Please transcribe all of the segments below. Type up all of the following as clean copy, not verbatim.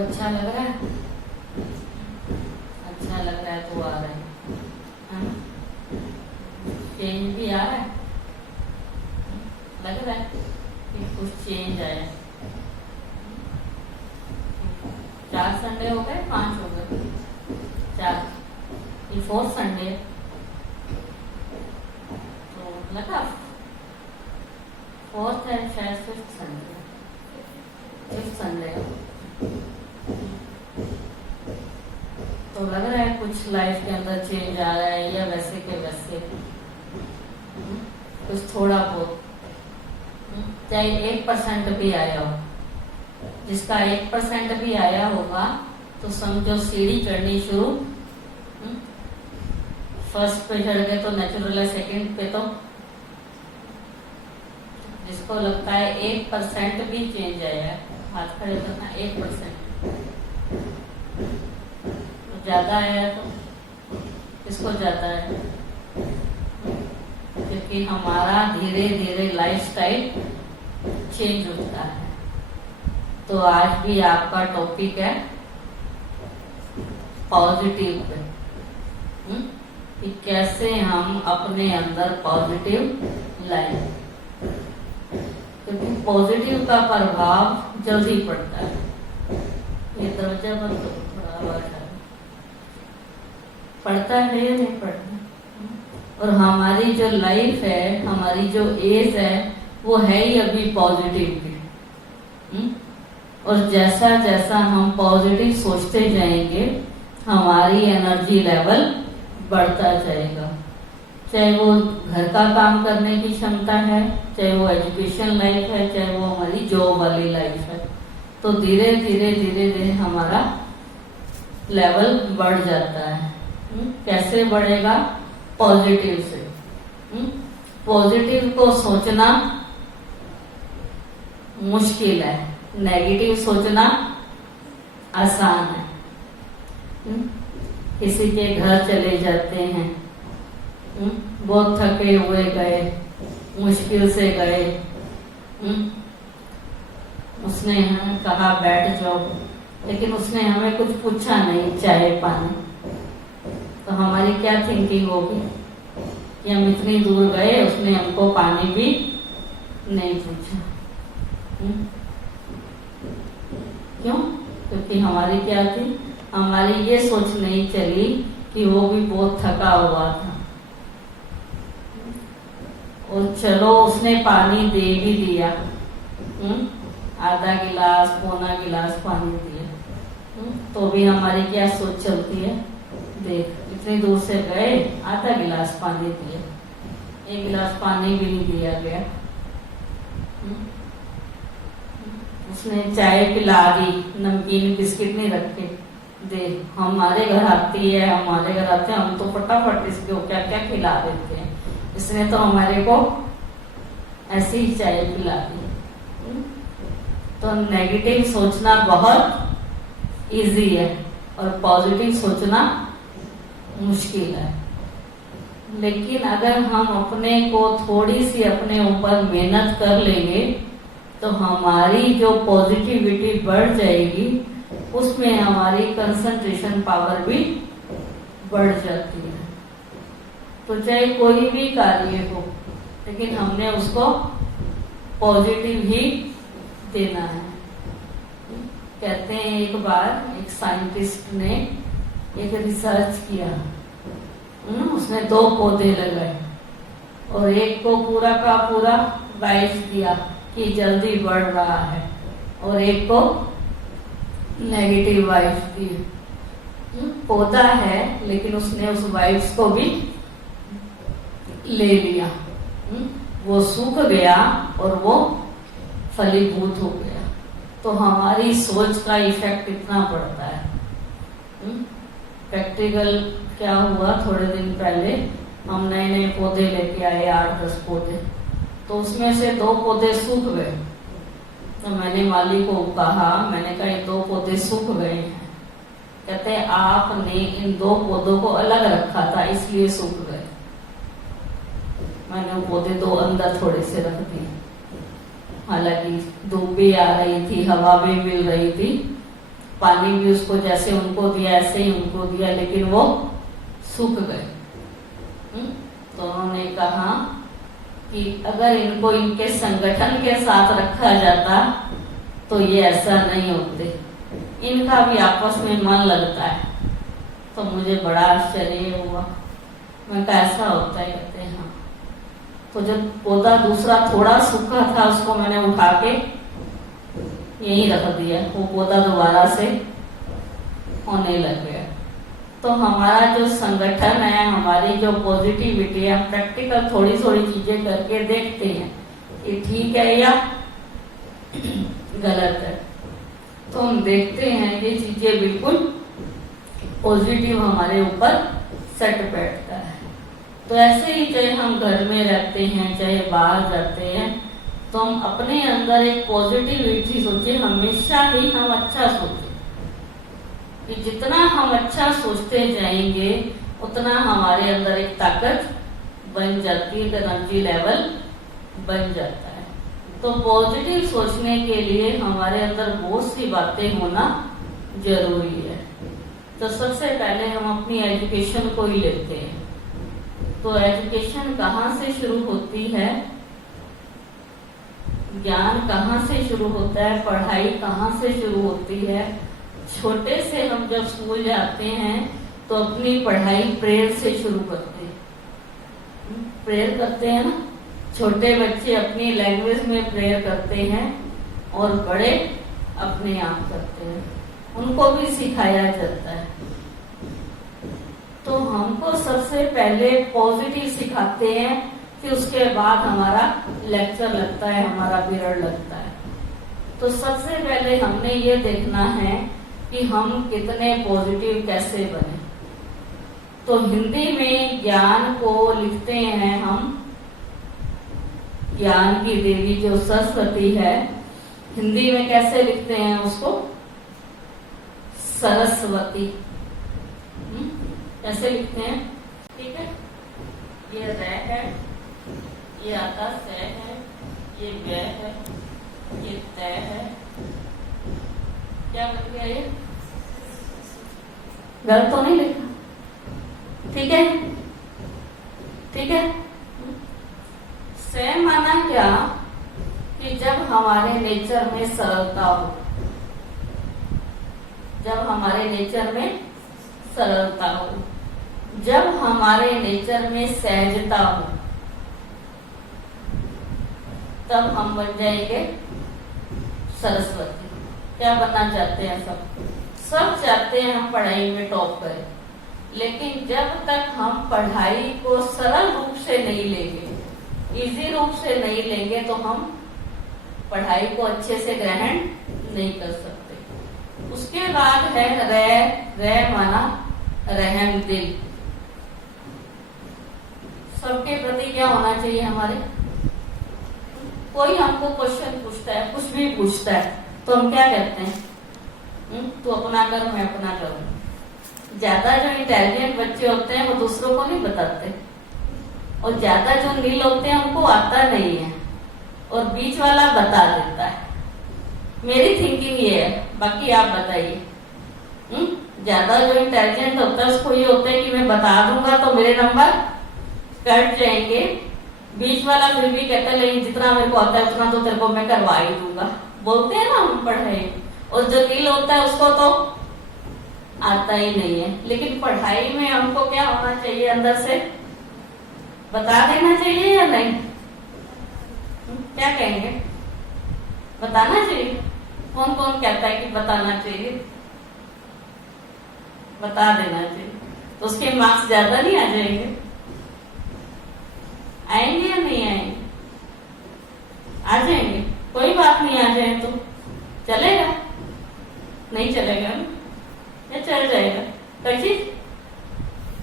अच्छा लग रहा है? अच्छा लग रहा है तो आ रहा है ना? चेंज भी आ रहा है, लग रहा है कि कुछ चेंज आया। 4 संडे हो गए, 5 हो गए, 4, ये 4th संडे तो लगा 4th है, शायद 5th संडे, 5th संडे तो लग रहा है कुछ लाइफ के अंदर चेंज आ रहा है, या वैसे के वैसे कुछ थोड़ा बहुत, चाहे 1% भी आया हो। जिसका 1% भी आया होगा तो समझो सीढ़ी चढ़नी शुरू। फर्स्ट पे चढ़ गए तो नेचुरल है, सेकंड पे तो जिसको लगता है 1% भी चेंज आया है, हाथ खड़े करना। 1% ज्यादा आया तो किसको ज्यादा है? क्योंकि हमारा धीरे धीरे लाइफस्टाइल चेंज होता है। तो आज भी आपका टॉपिक है पॉजिटिव पे, कि कैसे हम अपने अंदर पॉजिटिव लाएं, क्योंकि पॉजिटिव का प्रभाव जल्दी पड़ता है। ये दरवाजा बंद करो, थोड़ा आवाज आ रहा है। पड़ता है या नहीं पड़ता? और हमारी जो लाइफ है, हमारी जो एज है, वो है ही अभी पॉजिटिव की। और जैसा जैसा हम पॉजिटिव सोचते जाएंगे, हमारी एनर्जी लेवल बढ़ता जाएगा। चाहे वो घर का काम करने की क्षमता है, चाहे वो एजुकेशन लाइफ है, चाहे वो हमारी जॉब वाली लाइफ है, तो धीरे धीरे धीरे धीरे हमारा लेवल बढ़ जाता है। कैसे बढ़ेगा? पॉजिटिव से। पॉजिटिव को सोचना मुश्किल है, नेगेटिव सोचना आसान है। किसी के घर चले जाते हैं, बहुत थके हुए गए, मुश्किल से गए, उसने हमें कहा बैठ जाओ, लेकिन उसने हमें कुछ पूछा नहीं, चाय पानी, तो हमारी क्या थिंकिंग होगी कि हम इतनी दूर गए, उसने हमको पानी भी नहीं पूछा। क्यों? क्योंकि हमारी क्या थी? हमारी ये सोच नहीं चली कि वो भी बहुत थका हुआ था। और चलो उसने पानी दे भी दिया, आधा गिलास पौना गिलास पानी दिया, तो भी हमारी क्या सोच चलती है? देख, इतनी दूर से गए, आधा गिलास पानी दिया, 1 गिलास पानी भी नहीं दिया गया। उसने चाय पिला दी, नमकीन बिस्किट नहीं रखे, देख हमारे घर आती है, हमारे घर आते हैं, हम तो फटाफट इसको क्या क्या खिला देते हैं। इसने तो हमारे को ऐसी ही चाय पिला दी। तो नेगेटिव सोचना बहुत इजी है और पॉजिटिव सोचना मुश्किल है। लेकिन अगर हम अपने को थोड़ी सी अपने ऊपर मेहनत कर लेंगे, तो हमारी जो पॉजिटिविटी बढ़ जाएगी, उसमें हमारी कंसंट्रेशन पावर भी बढ़ जाती है। तो चाहे कोई भी कार्य हो, लेकिन हमने उसको पॉजिटिव ही देना है। कहते हैं एक बार एक साइंटिस्ट ने एक रिसर्च किया, उसने 2 पौधे लगाए और एक को पूरा का पूरा वाइफ दिया कि जल्दी बढ़ रहा है, और एक को नेगेटिव वाइफ दी। पौधा है लेकिन उसने उस वाइफ को भी ले लिया, वो सूख गया और वो फलीभूत हो गया। तो हमारी सोच का इफेक्ट इतना पड़ता है। प्रैक्टिकल क्या हुआ, थोड़े दिन पहले हम नए नए पौधे लेके आए, 8-10 पौधे, तो उसमें से 2 पौधे सूख गए। तो मैंने माली को कहा, मैंने कहा ये 2 पौधे सूख गए हैं। कहते आपने इन 2 पौधों को अलग रखा था इसलिए सूख गए। मैंने वो पौधे 2 अंदर थोड़े से रख दिए, हालांकि धूप भी आ रही थी, हवा भी मिल रही थी, पानी भी उसको जैसे उनको दिया ऐसे ही उनको दिया, लेकिन वो सूख गए। तो उन्होंने कहा कि अगर इनको इनके संगठन के साथ रखा जाता तो ये ऐसा नहीं होते, इनका भी आपस में मन लगता है। तो मुझे बड़ा आश्चर्य हुआ, मैं कहा ऐसा होता है? कहते हैं हाँ। तो जब पौधा दूसरा थोड़ा सूखा था उसको मैंने उठा के यहीं रख दिया, वो पौधा दोबारा से होने लग गया। तो हमारा जो संगठन है, हमारी जो पॉजिटिविटी है, हम प्रैक्टिकल थोड़ी थोड़ी चीजें करके देखते हैं ये ठीक है या गलत है। तो हम देखते हैं ये चीजें बिल्कुल पॉजिटिव हमारे ऊपर सेट बैठता है। तो ऐसे ही चाहे हम घर में रहते हैं चाहे बाहर जाते हैं, तो हम अपने अंदर एक पॉजिटिविटी सोचे, हमेशा ही हम अच्छा सोचें कि जितना हम अच्छा सोचते जाएंगे उतना हमारे अंदर एक ताकत बन जाती है, एनर्जी लेवल बन जाता है। तो पॉजिटिव सोचने के लिए हमारे अंदर बहुत सी बातें होना जरूरी है। तो सबसे पहले हम अपनी एजुकेशन को ही लेते हैं। तो एजुकेशन कहाँ से शुरू होती है, ज्ञान कहाँ से शुरू होता है, पढ़ाई कहाँ से शुरू होती है। छोटे से हम जब स्कूल जाते हैं तो अपनी पढ़ाई प्रेयर से शुरू करते हैं। प्रेयर करते हैं ना, छोटे बच्चे अपनी लैंग्वेज में प्रेयर करते हैं और बड़े अपने आप करते हैं, उनको भी सिखाया जाता है। तो हमको सबसे पहले पॉजिटिव सिखाते हैं, फिर उसके बाद हमारा लेक्चर लगता है, हमारा पीरियड लगता है। तो सबसे पहले हमने ये देखना है कि हम कितने पॉजिटिव कैसे बने। तो हिंदी में ज्ञान को लिखते हैं हम, ज्ञान की देवी जो सरस्वती है, हिंदी में कैसे लिखते हैं उसको? सरस्वती। ऐसे लिखते हैं, ठीक है। ये र है, ये आता से है, ये व है, ये त है। क्या बन गया ये? गलत तो नहीं लिखा? ठीक है, ठीक है। से माना क्या कि जब हमारे नेचर में सरलता हो, जब हमारे नेचर में सरलता हो, जब हमारे नेचर में सहजता हो, तब हम बन जाएंगे सरस्वती। क्या बनना चाहते हैं सब चाहते हैं हम पढ़ाई में टॉप करें, लेकिन जब तक हम पढ़ाई को सरल रूप से नहीं लेंगे, इजी रूप से नहीं लेंगे, तो हम पढ़ाई को अच्छे से ग्रहण नहीं कर सकते। उसके बाद है रे माना रहम दिल। सबके प्रति क्या होना चाहिए हमारे? कोई हमको क्वेश्चन पूछता है, कुछ भी पूछता है, तो हम क्या कहते हैं? तू अपना कर, मैं अपना करूं। ज्यादा जो इंटेलिजेंट बच्चे होते हैं वो दूसरों को नहीं बताते, और ज्यादा जो नील होते हैं उनको आता नहीं है, और बीच वाला बता देता है। मेरी थिंकिंग ये है, बाकी आप बताइए। ज्यादा जो इंटेलिजेंट होता है उसको ये होता है कि मैं बता दूंगा तो मेरे नंबर कट जाएंगे। बीच वाला फिर भी कहता है लेकिन जितना मेरे को आता है उतना तो तेरे को मैं करवा ही दूंगा, बोलते हैं ना हम पढ़ाई। और जो नील होता है उसको तो आता ही नहीं है। लेकिन पढ़ाई में हमको क्या होना चाहिए? अंदर से बता देना चाहिए या नहीं? क्या कहेंगे? बताना चाहिए। कौन कौन कहता है कि बताना चाहिए? बता देना चाहिए, तो उसके मार्क्स ज्यादा नहीं आ जाएंगे? आएंगे या नहीं आएंगे? आ जाएंगे। कोई बात नहीं, आ जाए तो चलेगा, नहीं चलेगा ना, या चल जाएगा? कभी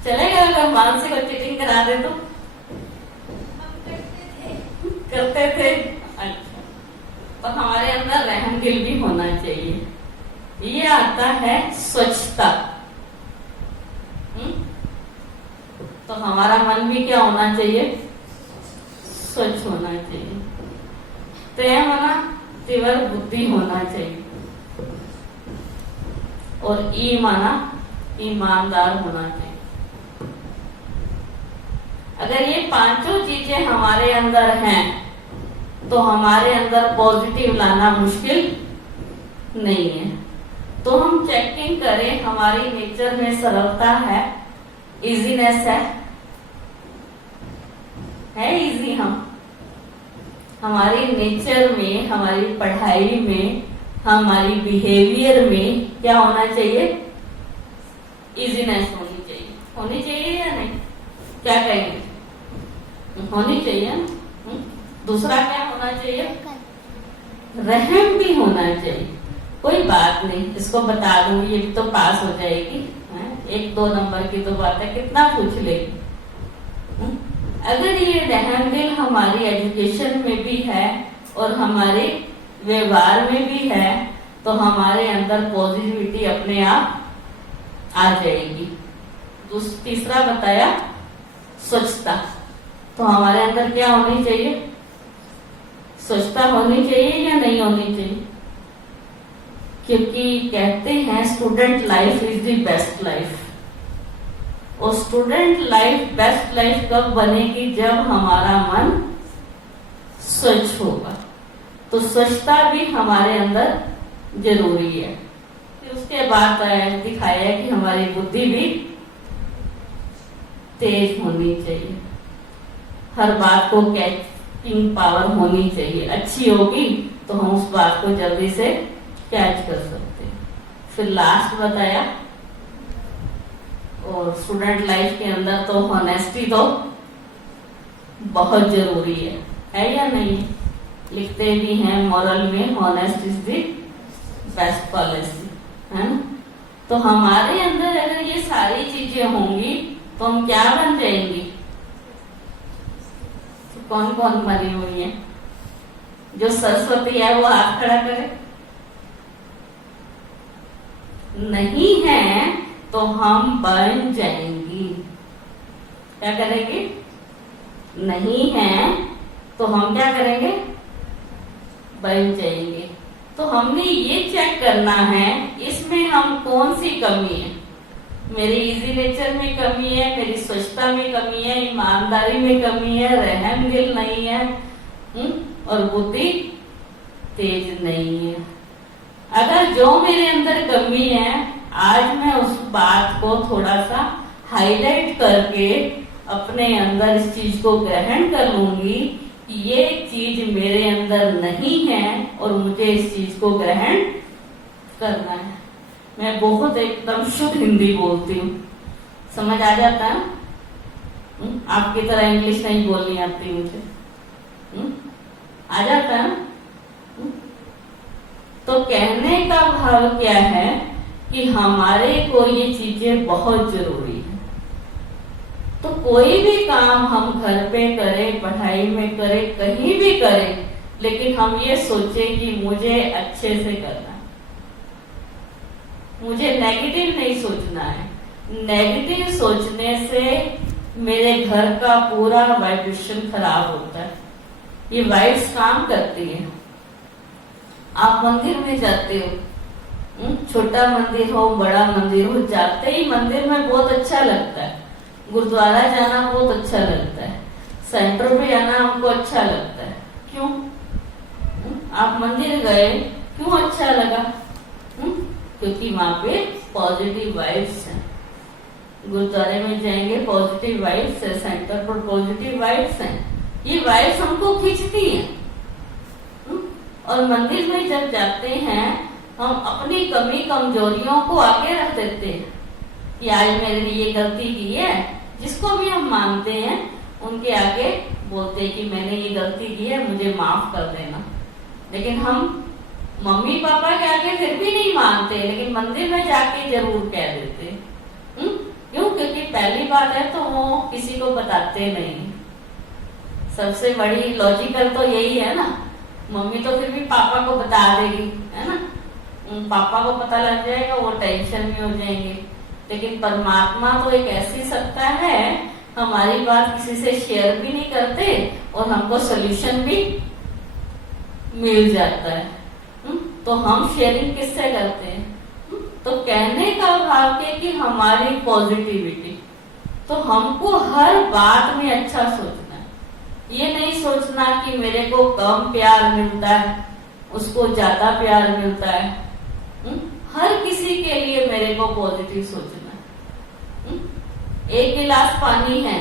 चलेगा अगर मानसिक और चीटिंग करा दे तो? करते थे। अच्छा, तो हमारे अंदर रहम दिल भी होना चाहिए। ये आता है स्वच्छता। तो हमारा मन भी क्या होना चाहिए? स्वच्छ होना चाहिए। तय मना तीव्र बुद्धि होना चाहिए। और ई माना ईमानदार होना चाहिए। अगर ये पांचों चीजें हमारे अंदर हैं तो हमारे अंदर पॉजिटिव लाना मुश्किल नहीं है। तो हम चेकिंग करें, हमारी नेचर में सरलता है, इजीनेस है इजी। हम हमारी नेचर में, हमारी पढ़ाई में, हमारी बिहेवियर में क्या होना चाहिए? इजीनेस होनी चाहिए या नहीं? क्या कहेंगे? होनी चाहिए। दूसरा क्या होना चाहिए? रहम भी होना चाहिए। कोई बात नहीं, इसको बता दूंगी, ये तो पास हो जाएगी। 1-2 नंबर की तो बात है, कितना पूछ लेगी। अगर ये रहम दिल हमारी एजुकेशन में भी है और हमारे व्यवहार में भी है तो हमारे अंदर पॉजिटिविटी अपने आप आ जाएगी। तीसरा बताया स्वच्छता। तो हमारे अंदर क्या होनी चाहिए? स्वच्छता होनी चाहिए या नहीं होनी चाहिए? क्योंकि कहते हैं student life is the best life. और स्टूडेंट लाइफ बेस्ट लाइफ कब बनेगी? जब हमारा मन स्वच्छ होगा। तो स्वच्छता भी हमारे अंदर जरूरी है। फिर उसके बाद दिखाया कि हमारी बुद्धि भी तेज होनी चाहिए, हर बात को कैचिंग पावर होनी चाहिए। अच्छी होगी तो हम उस बात को जल्दी से कैच कर सकते हैं। फिर लास्ट बताया, और स्टूडेंट लाइफ के अंदर तो ऑनेस्टी तो बहुत जरूरी है या नहीं? लिखते भी हैं मॉरल में, honest is the best policy, है ना? तो हमारे अंदर अगर ये सारी चीजें होंगी तो हम क्या बन जाएंगी? तो कौन कौन बनी हुई है? जो सरस्वती है वो हाथ खड़ा करे। नहीं है तो हम बन जाएंगी। क्या करेंगे? नहीं है तो हम क्या करेंगे? बन जाएंगे। तो हमने ये चेक करना है इसमें हम कौन सी कमी है। मेरी इजी नेचर में कमी है, मेरी स्वच्छता में कमी है, ईमानदारी में कमी है, रहम दिल नहीं है, और बुद्धि तेज नहीं है। अगर जो मेरे अंदर कमी है, आज मैं उस बात को थोड़ा सा हाईलाइट करके अपने अंदर इस चीज को ग्रहण कर लूंगी कि ये चीज मेरे अंदर नहीं है और मुझे इस चीज को ग्रहण करना है। मैं बहुत एकदम शुद्ध हिंदी बोलती हूँ, समझ आ जाता है? आपकी तरह इंग्लिश नहीं बोलनी आती मुझे, आ जाता है? तो कहने का भाव क्या है कि हमारे को ये चीजें बहुत जरूरी है। तो कोई भी काम हम घर पे करें, पढ़ाई में करें, कहीं भी करें, लेकिन हम ये सोचें कि मुझे अच्छे से करना है, मुझे नेगेटिव नहीं सोचना है। नेगेटिव सोचने से मेरे घर का पूरा वाइब्रेशन खराब होता है। ये वाइब्स काम करती है। आप मंदिर में जाते हो, छोटा मंदिर हो बड़ा मंदिर हो, जाते ही मंदिर में बहुत अच्छा लगता है। गुरुद्वारा जाना बहुत अच्छा लगता है, सेंटर पे जाना हमको अच्छा लगता है। क्यों? आप मंदिर गए, क्यों अच्छा लगा? क्योंकि वहां पे पॉजिटिव वाइब्स हैं। गुरुद्वारे में जाएंगे, पॉजिटिव वाइब्स है, सेंटर पर पॉजिटिव वाइब्स हैं। ये वाइब्स हमको खींचती हैं। और मंदिर में जब जाते हैं हम अपनी कमी कमजोरियों को आगे रख देते हैं कि आज मैंने ये गलती की है। जिसको भी हम मानते हैं उनके आगे बोलते हैं कि मैंने ये गलती की है, मुझे माफ कर देना। लेकिन हम मम्मी पापा के आगे फिर भी नहीं मानते, लेकिन मंदिर में जाके जरूर कह देते। क्यों? क्योंकि पहली बात है तो वो किसी को बताते नहीं। सबसे बड़ी लॉजिकल तो यही है ना। मम्मी तो फिर भी पापा को बता देगी, है ना? पापा को पता लग जाएगा, वो टेंशन में हो जाएंगे। लेकिन परमात्मा तो एक ऐसी सत्ता है, हमारी बात किसी से शेयर भी नहीं करते और हमको सोल्यूशन भी मिल जाता है। तो हम शेयरिंग किससे करते हैं? तो कहने का भाव है कि हमारी पॉजिटिविटी, तो हमको हर बात में अच्छा सोचना है। ये नहीं सोचना कि मेरे को कम प्यार मिलता है, उसको ज्यादा प्यार मिलता है। हर किसी के लिए मेरे को पॉजिटिव सोचना है। एक गिलास पानी है,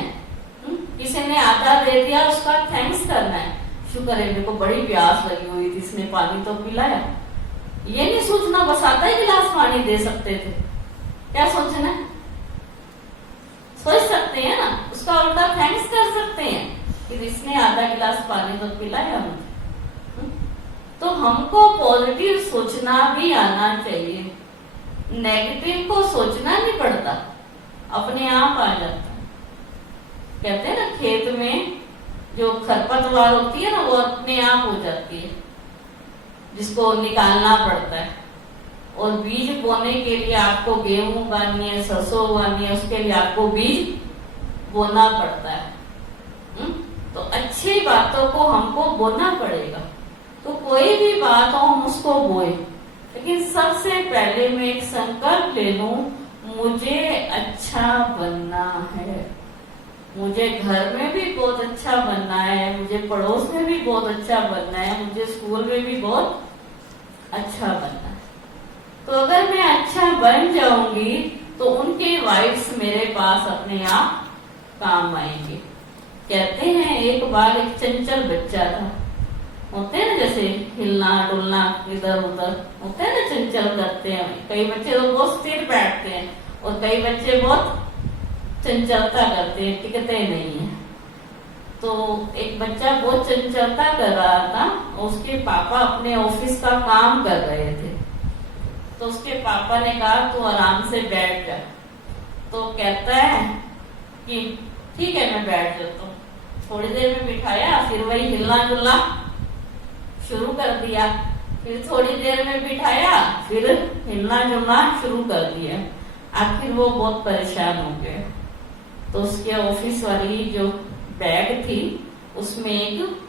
किसी ने आधा दे दिया, उसका थैंक्स करना है, शुक्र है मेरे को बड़ी प्यास लगी हुई थी, इसने पानी तो पिलाया। ये नहीं सोचना बस आधा ही गिलास पानी दे सकते थे। क्या सोचना है? सोच सकते हैं ना, उसका उल्टा थैंक्स कर सकते हैं कि इसने आधा गिलास पानी तो पिलाया मुझे। तो हमको पॉजिटिव सोचना भी आना चाहिए, नेगेटिव को सोचना नहीं पड़ता, अपने आप आ जाता है। कहते हैं ना खेत में जो खरपतवार होती है ना, वो अपने आप हो जाती है, जिसको निकालना पड़ता है। और बीज बोने के लिए आपको गेहूं उगानी है, सरसों उगानी है, उसके लिए आपको बीज बोना पड़ता है। तो अच्छी बातों को हमको बोना पड़ेगा। तो कोई भी बात हो हम उसको बोए, लेकिन सबसे पहले मैं एक संकल्प ले लूं, मुझे अच्छा बनना है, मुझे घर में भी बहुत अच्छा बनना है, मुझे पड़ोस में भी बहुत अच्छा बनना है, मुझे स्कूल में भी बहुत अच्छा बनना है। तो अगर मैं अच्छा बन जाऊंगी तो उनके वाइब्स मेरे पास अपने आप काम आएंगे। कहते हैं एक बार एक चंचल बच्चा था, होते हैं ना जैसे हिलना डुलना इधर उधर, होते हैं ना चंचल करते हैं। कई बच्चे तो बहुत स्थिर बैठते हैं और कई बच्चे बहुत चंचलता करते हैं, टिकते नहीं है। तो एक बच्चा बहुत चंचलता कर रहा था, उसके पापा अपने ऑफिस का काम कर रहे थे। तो उसके पापा ने कहा तू आराम से बैठ जा। तो कहता है कि ठीक है मैं बैठ जाता हूँ। थोड़ी देर में बिठाया, फिर वही हिलना डुलना शुरू कर दिया। फिर थोड़ी देर में बिठाया, फिर हिलना डुलना शुरू कर दिया। आखिर वो बहुत परेशान हो गए। तो उसके ऑफिस वाली जो बैग थी उसमें एक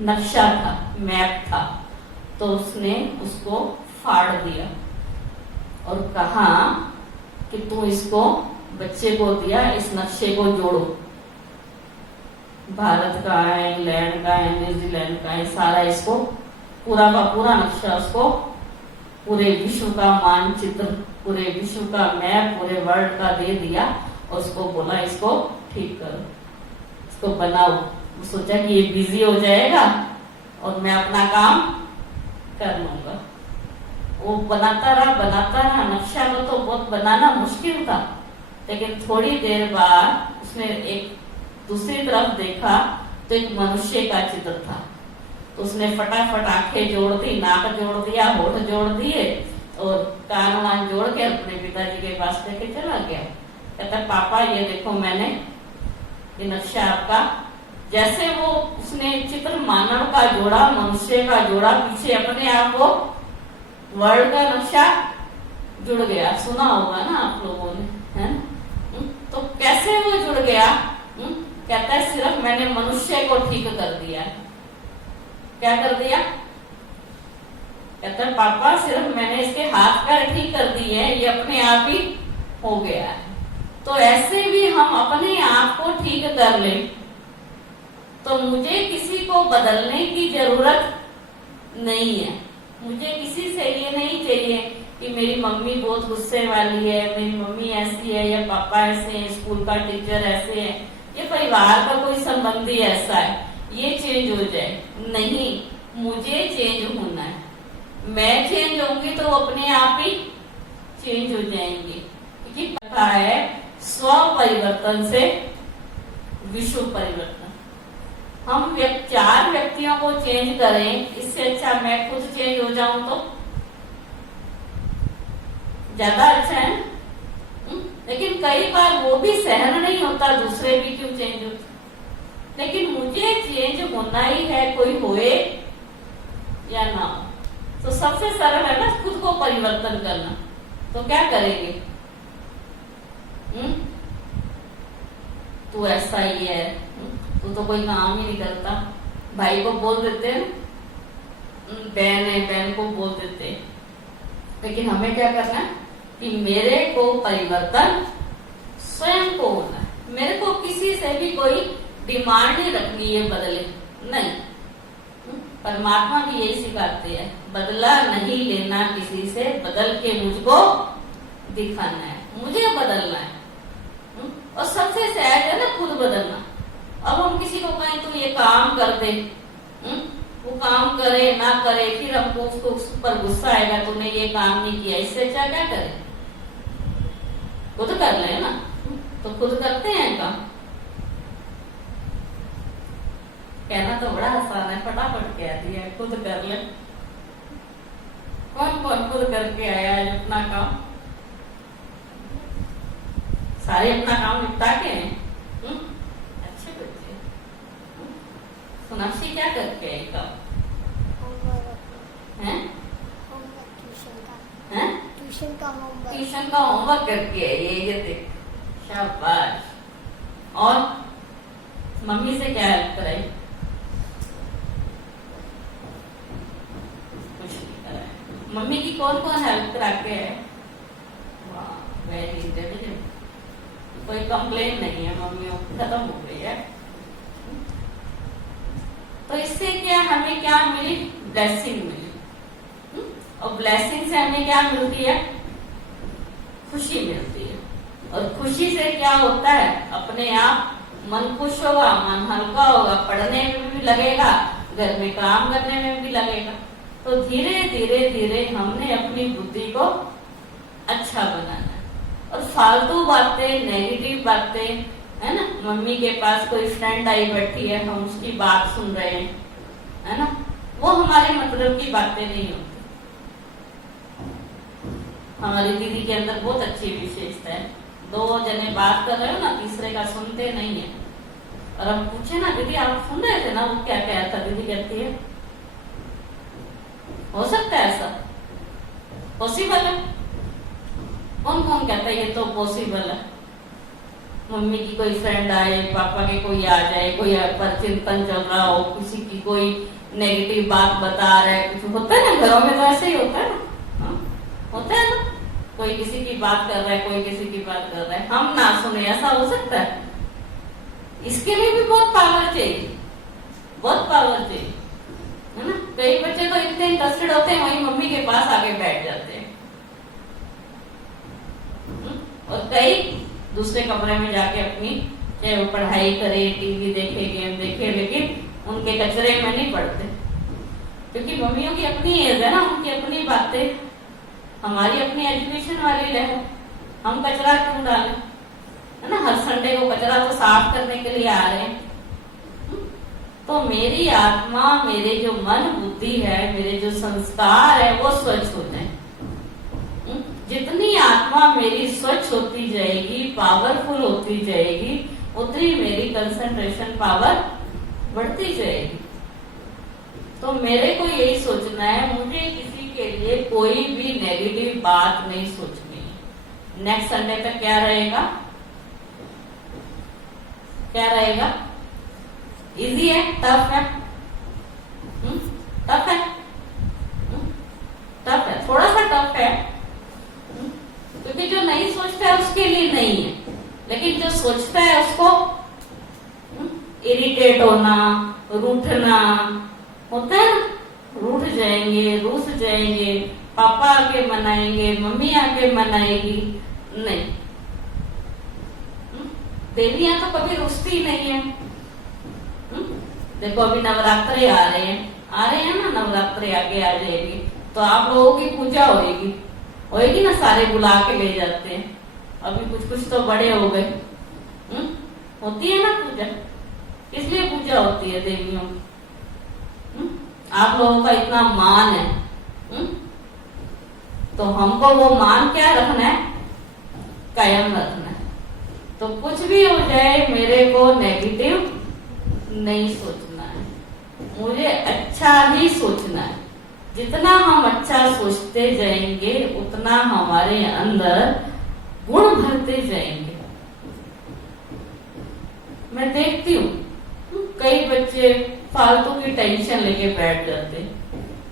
नक्शा था, मैप था। तो उसने उसको फाड़ दिया और कहा कि तू इसको बच्चे को दिया, इस नक्शे को जोड़ो। भारत का है, इंग्लैंड का है, न्यूजीलैंड का है, सारा इसको पूरा का पूरा नक्शा, उसको पूरे विश्व का मानचित्र, पूरे विश्व का मैप, पूरे वर्ल्ड का दे दिया और उसको बोला इसको ठीक करो, इसको बनाओ। सोचा कि ये बिजी हो जाएगा और मैं अपना काम कर लूंगा। वो बनाता रहा नक्शा को। तो बहुत बनाना मुश्किल था, लेकिन थोड़ी देर बाद उसने एक दूसरी तरफ देखा तो एक मनुष्य का चित्र था। तो उसने फटाफट आंखें जोड़ दी, नाक जोड़ दिया, होठ जोड़ दिए और कान वान जोड़ के अपने पिताजी के पास लेके चला गया। कहता पापा ये देखो मैंने ये नक्शा आपका। जैसे वो उसने चित्र मानव का जोड़ा, मनुष्य का जोड़ा, पीछे अपने आप वो वर्ल्ड का नक्शा जुड़ गया। सुना होगा ना आप लोगों ने, है ना? तो कैसे वो जुड़ गया? कहता है सिर्फ मैंने मनुष्य को ठीक कर दिया। क्या कर दिया? कहता है पापा सिर्फ मैंने इसके हाथ पैर ठीक कर दिए, ये अपने आप ही हो गया है। तो ऐसे भी हम अपने आप को ठीक कर ले तो मुझे किसी को बदलने की जरूरत नहीं है। मुझे किसी से ये नहीं चाहिए कि मेरी मम्मी बहुत गुस्से वाली है, मेरी मम्मी ऐसी है, या पापा ऐसे हैं, स्कूल का टीचर ऐसे है, ये परिवार का कोई संबंधी ऐसा है, ये चेंज हो जाए। नहीं, मुझे चेंज होना है। मैं चेंज होंगी तो अपने आप ही चेंज हो जाएंगे। क्योंकि कथा है स्व परिवर्तन से विश्व परिवर्तन। हम 4 व्यक्तियों को चेंज करें, इससे अच्छा मैं खुद चेंज हो जाऊं तो ज्यादा अच्छा है। लेकिन कई बार वो भी सहन नहीं होता, दूसरे भी क्यों चेंज होते। लेकिन मुझे चेंज होना ही है, कोई होए या ना हो। तो सबसे सरल है ना खुद को परिवर्तन करना। तो क्या करेंगे? तू ऐसा ही है, तू तो कोई काम ही नहीं करता। भाई को बोल देते हैं, बहन है बहन को बोल देते, लेकिन हमें क्या करना है कि मेरे को परिवर्तन स्वयं को होना है। मेरे को किसी से भी कोई डिमांड नहीं रखनी ये बदले, नहीं। परमात्मा भी यही सिखाते हैं, बदला नहीं लेना किसी से, बदल के मुझको दिखाना है, मुझे बदलना है। और सबसे सहज है ना खुद बदलना। अब हम किसी को कहें तू ये काम कर दे, वो काम करे ना करे, फिर हमको उसको उस पर गुस्सा आएगा, तूने ये काम नहीं किया। इससे अच्छा क्या करे, खुद कर ले ना। तो खुद करते हैं काम। कहना तो बड़ा आसान है, फटाफट कह दिया खुद कर ले। कौन कौन खुद करके आया है अपना काम? सारे अपना काम निपटा के हैं। अच्छे बच्चे। सोनाक्षी क्या करके आई काम? ट्यूशन का होमवर्क करके आई है, ये देख, शाबाश। और मम्मी से क्या हेल्प कराई? कुछ नहीं कराया। मम्मी की कौन कौन हेल्प करा के है? वाह, वेरी इंटेलिजेंट। कोई कंप्लेन नहीं है, मम्मियों खत्म हो गई है। तो इससे क्या हमें क्या मिली? ब्लेसिंग मिली। और ब्लेसिंग से हमें क्या मिलती है? खुशी मिलती है। और खुशी से क्या होता है? अपने आप मन खुश होगा, मन हल्का होगा, पढ़ने में भी लगेगा, घर में काम करने में भी लगेगा। तो धीरे धीरे धीरे हमने अपनी बुद्धि को अच्छा बनाना है। और फालतू बातें, नेगेटिव बातें, है ना, मम्मी के पास कोई फ्रेंड आई बैठी है, हम उसकी बात सुन रहे हैं, है ना, वो हमारे मतलब की बातें नहीं होती। हमारी दीदी के अंदर बहुत अच्छी विशेषता है, दो जने बात कर रहे हो ना, तीसरे का सुनते नहीं है। और हम पूछे ना, दीदी आप सुन रहे थे ना, वो क्या कह रहा था? दीदी कहती है हो सकता है ऐसा, पॉसिबल है। कौन कौन कहता है ये तो पॉसिबल है? मम्मी की कोई फ्रेंड आए, पापा के कोई आ जाए, कोई पर चिंतन चल रहा हो, किसी की कोई नेगेटिव बात बता रहा है, कुछ होता है ना घरों में, तो ऐसे ही होता है ना, होता है ना, कोई किसी की बात कर रहा है, कोई किसी की बात कर रहा है, हम ना सुने, ऐसा हो सकता है? इसके लिए भी बहुत पावर चाहिए, बहुत पावर चाहिए, है ना। कई बच्चे तो इतने इंटरेस्टेड होते हैं, वही मम्मी के पास आके बैठ जाते हैं। और कई दूसरे कमरे में जाके अपनी, चाहे वो पढ़ाई करे, टीवी देखे, गेम देखे, लेकिन उनके कचरे में नहीं पड़ते, क्योंकि मम्मियों की अपनी एज है ना, उनकी अपनी बातें, हमारी अपनी एजुकेशन वाली है। हम कचरा क्यों डालें, है ना। हर संडे को कचरा तो साफ करने के लिए आ रहे हैं। तो मेरी आत्मा, मेरे जो मन बुद्धि है, मेरे जो संस्कार है, वो स्वच्छ हो जाए। जितनी आत्मा मेरी स्वच्छ होती जाएगी, पावरफुल होती जाएगी, उतनी मेरी कंसंट्रेशन पावर बढ़ती जाएगी। तो मेरे को यही सोचना है, मुझे किसी के लिए कोई भी नेगेटिव बात नहीं सोचनी है। नेक्स्ट संडे तक क्या रहेगा? क्या रहेगा? इजी है, टफ है? टफ है, टफ है, थोड़ा सा टफ है, क्योंकि जो नहीं सोचता है उसके लिए नहीं है, लेकिन जो सोचता है उसको इरिटेट होना, रूठना होता है ना, रूठ जाएंगे, रूठ जाएंगे, पापा आके मनाएंगे, मम्मी आके मनाएगी, नहीं। देवियां तो कभी रुसती नहीं है। देखो अभी नवरात्रे आ रहे हैं ना, नवरात्रे आगे आ जाएगी, तो आप लोगों की पूजा होएगी ना, सारे बुला के ले जाते हैं। अभी कुछ कुछ तो बड़े हो गए, होती है ना पूजा। किस लिए पूजा होती है देवियों की? आप लोगों का इतना मान है, तो हमको वो मान क्या रखना है? कायम रखना है। तो कुछ भी हो जाए, मेरे को नेगेटिव नहीं सोचना है, मुझे अच्छा ही सोचना है। जितना हम अच्छा सोचते जाएंगे, उतना हमारे अंदर गुण भरते जाएंगे। मैं देखती हूँ कई बच्चे फालतू की टेंशन लेके बैठ जाते,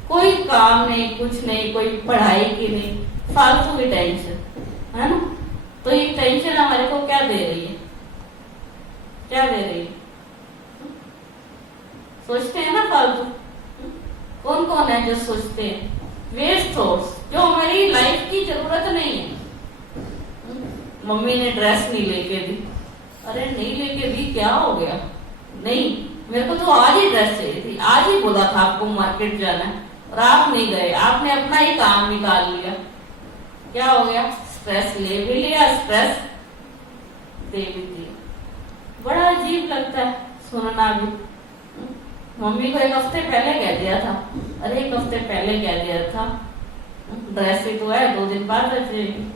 कोई काम नहीं, कुछ नहीं, कोई पढ़ाई की नहीं, फालतू की टेंशन, है ना। तो ये टेंशन हमारे को क्या दे रही है, क्या दे रही है? सोचते हैं ना फालतू। कौन कौन है जो सोचते हैं? वेस्ट थॉट्स, जो हमारी लाइफ की जरूरत नहीं है। मम्मी ने ड्रेस नहीं लेके दी, अरे नहीं लेके दी, क्या हो गया? नहीं, मेरे को तो आज ही ड्रेस चाहिए थी, आज ही बोला था आपको मार्केट जाना है और आप नहीं गए, आपने अपना ही काम निकाल लिया, क्या हो गया? स्ट्रेस ले भी लिया, स्ट्रेस दे भी दिया। बड़ा अजीब लगता है सुनना भी। मम्मी को एक हफ्ते पहले कह दिया था, अरे एक हफ्ते पहले कह दिया था, ड्रेस ही तो है, 2 दिन बाद रखेगी।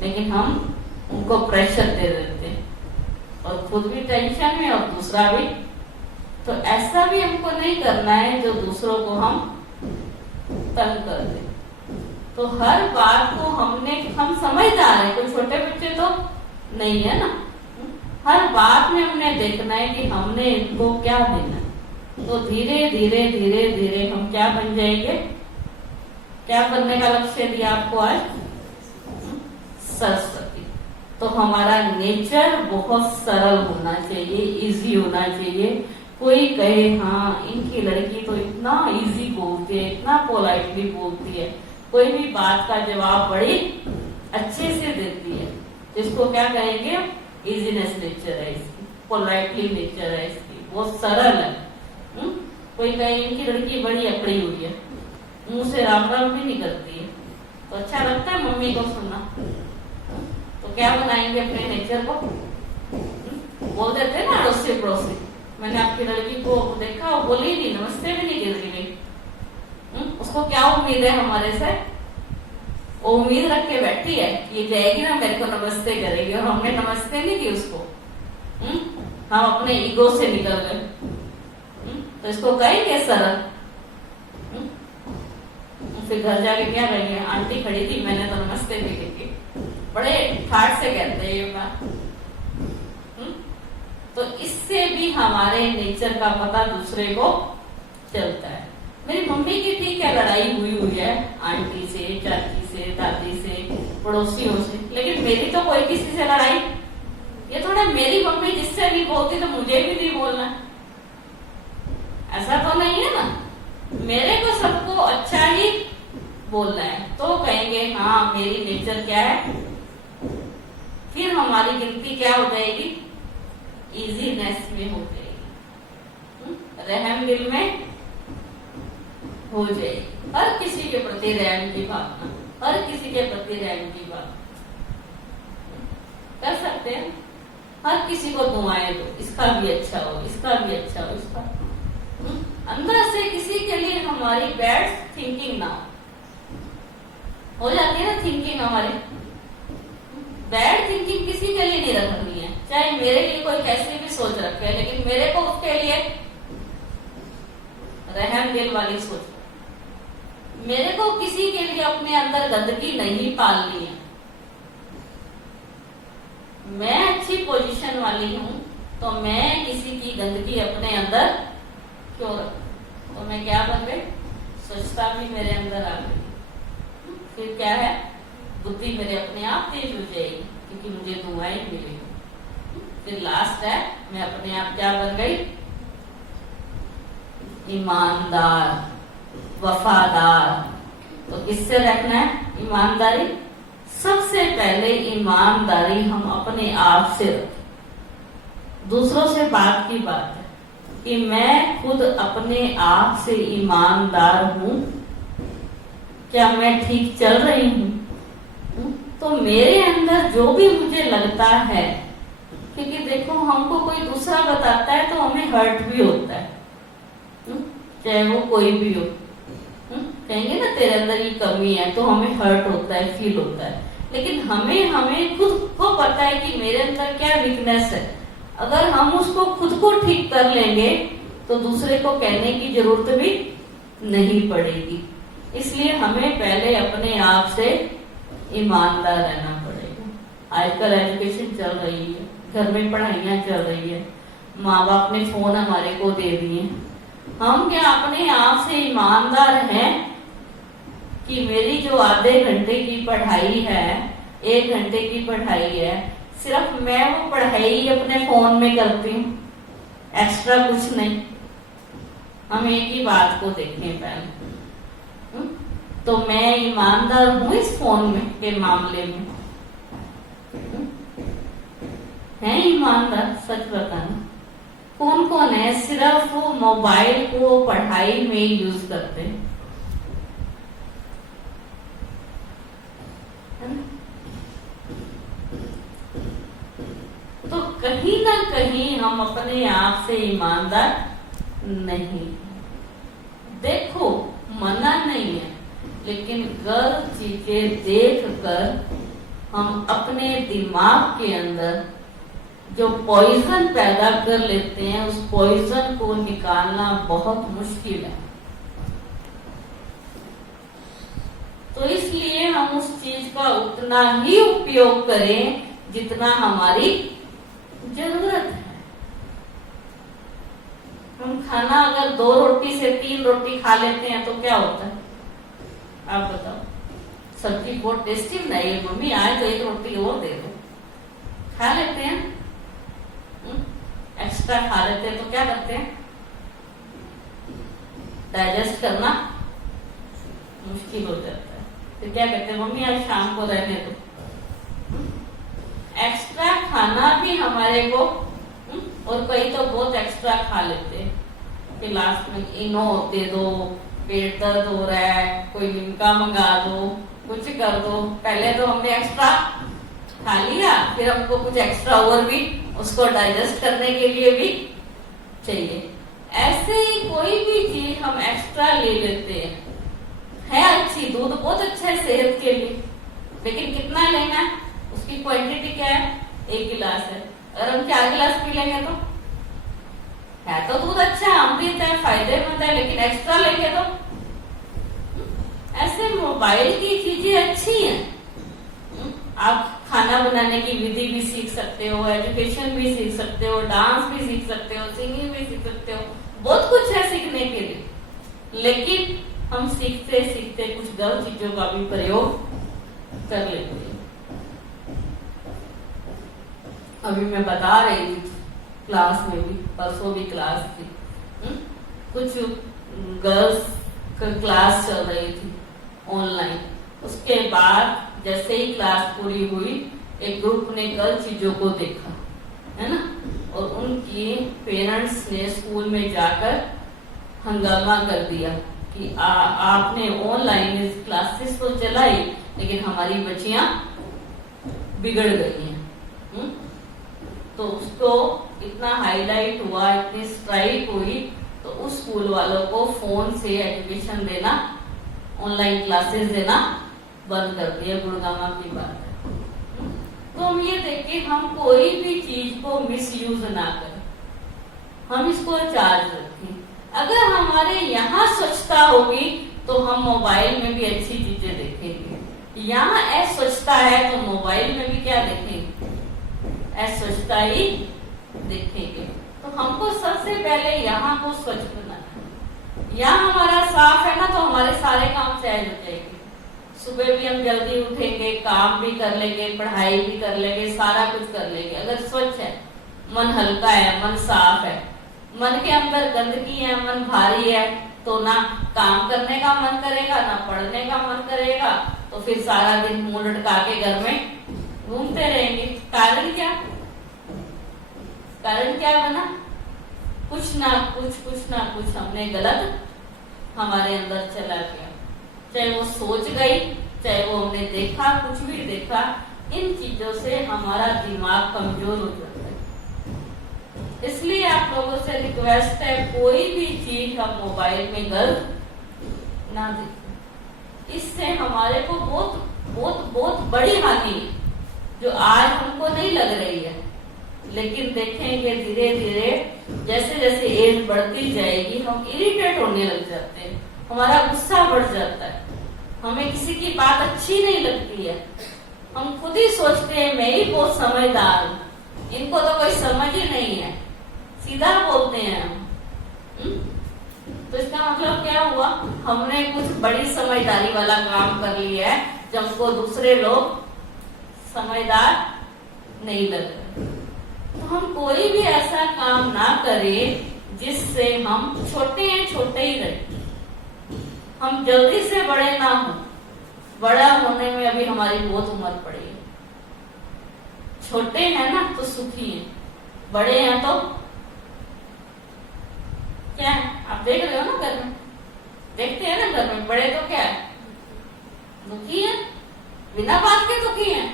लेकिन हम उनको प्रेशर दे देते हैं और खुद भी टेंशन में और दूसरा भी। तो ऐसा भी हमको नहीं करना है जो दूसरों को हम तंग कर दे। तो हर बात को हम समझदार है, कोई छोटे बच्चे तो नहीं है ना। हर बात में हमने देखना है कि हमने इनको क्या देना है। तो धीरे धीरे धीरे धीरे हम क्या बन जाएंगे? क्या बनने का लक्ष्य दिया आपको आज? सरस्वती। तो हमारा नेचर बहुत सरल होना चाहिए, इजी होना चाहिए। कोई कहे हाँ इनकी लड़की तो इतना इजी बोलती है, इतना पोलाइटली बोलती है, कोई भी बात का जवाब बड़ी अच्छे से देती है, इसको क्या कहेंगे? इजीनेस नेचर है इसकी, पोलाइटली नेचर है इसकी, बहुत सरल है। कोई कहे इनकी लड़की बड़ी अकड़ी हुई है, मुंह से राम राम भी नहीं करती है, तो अच्छा लगता है मम्मी को सुनना। तो क्या बनाएंगे अपने नेचर को? बोल देते हैं ना अड़ोसी पड़ोसी, मैंने आपकी लड़की को देखा, वो बोली नहीं, नमस्ते भी नहीं गिर गई। उसको क्या उम्मीद है हमारे से? वो उम्मीद रख के बैठी है ये जाएगी ना मेरे को नमस्ते करेगी, और हमने नमस्ते नहीं की उसको। हम अपने ईगो से निकल गए। तो इसको कहेंगे सरल। फिर घर जाके क्या कहेंगे? आंटी खड़ी थी, मैंने तो नमस्ते भी की। बड़े ठाट से कहते हैं ये बात। तो इससे भी हमारे नेचर का पता दूसरे को चलता है। मेरी मम्मी की ठीक है लड़ाई हुई है आंटी से, चाची से, दादी से, पड़ोसियों से, लेकिन मेरी तो कोई किसी से लड़ाई। ये थोड़ा मेरी मम्मी जिससे नहीं बोलती तो मुझे भी नहीं बोलना, ऐसा तो नहीं है ना। मेरे को सबको अच्छा ही बोलना है, तो कहेंगे हाँ मेरी नेचर क्या है। फिर हमारी गिनती क्या हो जाएगी? इजीनेस में हो जाएगी, रहम दिल में हो जाएगी। हर किसी के प्रति रहम की भावना, हर किसी के प्रति रहम की भावना कर सकते हैं। हर किसी को दुआएं दो, इसका भी अच्छा हो, इसका भी अच्छा हो, इसका अंदर से किसी के लिए हमारी बैड थिंकिंग ना हो जाती है ना। थिंकिंग हमारी बैड थिंकिंग किसी के लिए नहीं रखनी है, चाहे मेरे लिए कोई कैसी भी सोच रखे, लेकिन मेरे को उसके लिए रहम दिल वाली सोच। मेरे को किसी के लिए अपने अंदर गंदगी नहीं पालनी है। मैं अच्छी पोजीशन वाली हूं तो मैं किसी की गंदगी अपने अंदर क्यों रखूं? तो मैं क्या बन गई? स्वच्छता भी मेरे अंदर आ गई। फिर क्या है? बुद्धि मेरे अपने आप तेज हो जाएगी क्योंकि मुझे दुआएं मिलेगी। फिर लास्ट है, मैं अपने आप क्या बन गई? ईमानदार, वफादार। तो किससे रखना है ईमानदारी? सबसे पहले ईमानदारी हम अपने आप से रखें। दूसरों से बात की बात है कि मैं खुद अपने आप से ईमानदार हूं, क्या मैं ठीक चल रही हूं? तो मेरे अंदर जो भी मुझे लगता है, क्योंकि देखो हमको कोई दूसरा बताता है तो हमें हर्ट भी होता है, चाहे वो कोई भी हो। कहेंगे ना तेरे अंदर ये कमी है, तो हमें हर्ट होता है, फील होता है। लेकिन हमें खुद को पता है कि मेरे अंदर क्या वीकनेस है। अगर हम उसको खुद को ठीक कर लेंगे तो दूसरे को कहने की जरूरत भी नहीं पड़ेगी। इसलिए हमें पहले अपने आप से ईमानदार रहना पड़ेगा। आजकल एजुकेशन चल रही है, घर में पढ़ाइयाँ चल रही है, माँ बाप ने फोन हमारे को दे दिए, हम क्या अपने आप से ईमानदार हैं कि मेरी जो आधे घंटे की पढ़ाई है, 1 घंटे की पढ़ाई है, सिर्फ मैं वो पढ़ाई अपने फोन में करती हूँ, एक्स्ट्रा कुछ नहीं। हम एक ही बात को देखें पहले, तो मैं ईमानदार हूं इस फोन में के मामले में? है ईमानदार? सच बताना कौन कौन है सिर्फ वो मोबाइल को पढ़ाई में यूज करते हैं? तो कहीं ना कहीं हम अपने आप से ईमानदार नहीं। देखो, मना नहीं है, लेकिन गलत चीजें देखकर हम अपने दिमाग के अंदर जो पॉइजन पैदा कर लेते हैं, उस पॉइजन को निकालना बहुत मुश्किल है। तो इसलिए हम उस चीज का उतना ही उपयोग करें जितना हमारी जरूरत है। हम खाना अगर 2 रोटी से 3 रोटी खा लेते हैं तो क्या होता है? आप बताओ। सब्जी बहुत टेस्टी बनाई है मम्मी, आए तो 1 रोटी और दे दो, खा लेते हैं। एक्स्ट्रा खा लेते हैं तो क्या करते हैं? डाइजेस्ट करना मुश्किल हो जाता है। फिर क्या कहते हैं? मम्मी आज शाम को रहने दो। एक्स्ट्रा खाना भी हमारे को, और कई तो बहुत एक्स्ट्रा खा लेते हैं कि लास्ट में इनो दे दो, पेट दर्द हो रहा है, कोई लिमका मंगा दो, कुछ कर दो। पहले तो हमने एक्स्ट्रा खा लिया, फिर हमको कुछ एक्स्ट्रा और भी उसको डाइजेस्ट करने के लिए भी चाहिए। ऐसे ही कोई भी चीज हम एक्स्ट्रा ले लेते हैं, है अच्छी, दूध बहुत अच्छा है सेहत के लिए, लेकिन कितना लेना है, उसकी क्वांटिटी क्या है? 1 गिलास है। अगर हम 4 गिलास पी लेंगे तो है तो दूध अच्छा, अमृत है, फायदेमंद है, लेकिन एक्स्ट्रा लेंगे तो? ऐसे मोबाइल की चीजें अच्छी हैं। आप खाना बनाने की विधि भी सीख सकते हो, एजुकेशन भी सीख सकते हो, डांस भी सीख सकते हो, सिंगिंग भी सीख सकते हो, बहुत कुछ है सीखने के लिए। लेकिन हम सीखते सीखते कुछ गलत चीजों का भी प्रयोग कर लेते हैं। अभी मैं बता रही थी क्लास में भी, परसों भी क्लास थी, कुछ गर्ल्स क्लास चल रही थी ऑनलाइन। उसके बाद जैसे ही क्लास पूरी हुई, एक ग्रुप ने गलत चीजों को देखा, है ना, और उनकी पेरेंट्स ने स्कूल में जाकर हंगामा कर दिया कि आपने ऑनलाइन क्लासेस तो चलाई, लेकिन हमारी बच्चियां बिगड़ गई हैं। तो उसको इतना हाईलाइट हुआ, इतनी स्ट्राइक हुई, तो उस स्कूल वालों को फोन से एजुकेशन देना, ऑनलाइन क्लासेस देना बंद कर दिया। गुड़गामा की बात है। तो हम ये देखें, हम कोई भी चीज को मिसयूज ना करें, हम इसको चार्ज रखें। अगर हमारे यहाँ स्वच्छता होगी तो हम मोबाइल में भी अच्छी चीजें देखेंगे। यहाँ अस्वच्छता है तो मोबाइल में भी क्या देखेंगे? अस्वच्छता ही देखेंगे। तो हमको सबसे पहले यहाँ को स्वच्छ बनाना है। यहाँ हमारा साफ है ना, तो हमारे सारे काम सहज हो जाएंगे। सुबह भी हम जल्दी उठेंगे, काम भी कर लेंगे, पढ़ाई भी कर लेंगे, सारा कुछ कर लेंगे। अगर स्वच्छ है, मन हल्का है, मन साफ है, मन के अंदर गंदगी है, मन भारी है, तो ना काम करने का मन करेगा, ना पढ़ने का मन करेगा, तो फिर सारा दिन मुंह लटका के घर में घूमते रहेंगे। कारण क्या? कारण क्या बना? कुछ ना कुछ हमने गलत हमारे अंदर चला गया। चाहे वो सोच गई, चाहे वो हमने देखा, कुछ भी देखा, इन चीजों से हमारा दिमाग कमजोर हो जाता है। इसलिए आप लोगों से रिक्वेस्ट है, कोई भी चीज हम मोबाइल में गलत ना देखें। इससे हमारे को बहुत बहुत बहुत बड़ी हानि है, जो आज हमको नहीं लग रही है, लेकिन देखेंगे धीरे धीरे जैसे जैसे एज बढ़ती जाएगी, हम इरिटेट होने लग जाते हैं, हमारा गुस्सा बढ़ जाता है, हमें किसी की बात अच्छी नहीं लगती है, हम खुद ही सोचते हैं मैं ही बहुत समझदार हूँ, इनको तो कोई समझ ही नहीं है, सीधा बोलते हैं हम। तो इसका मतलब क्या हुआ, हमने कुछ बड़ी समझदारी वाला काम कर लिया है जिसको दूसरे लोग समझदार नहीं लगते। तो हम कोई भी ऐसा काम ना करें जिससे हम छोटे ही रहे, हम जल्दी से बड़े ना हो। बड़ा होने में अभी हमारी बहुत उम्र पड़ी है। छोटे हैं ना तो सुखी हैं, बड़े हैं तो क्या है, आप देख रहे हो ना घर में, देखते हैं ना घर में, बड़े तो क्या है, दुखी है, बिना बात के दुखी है।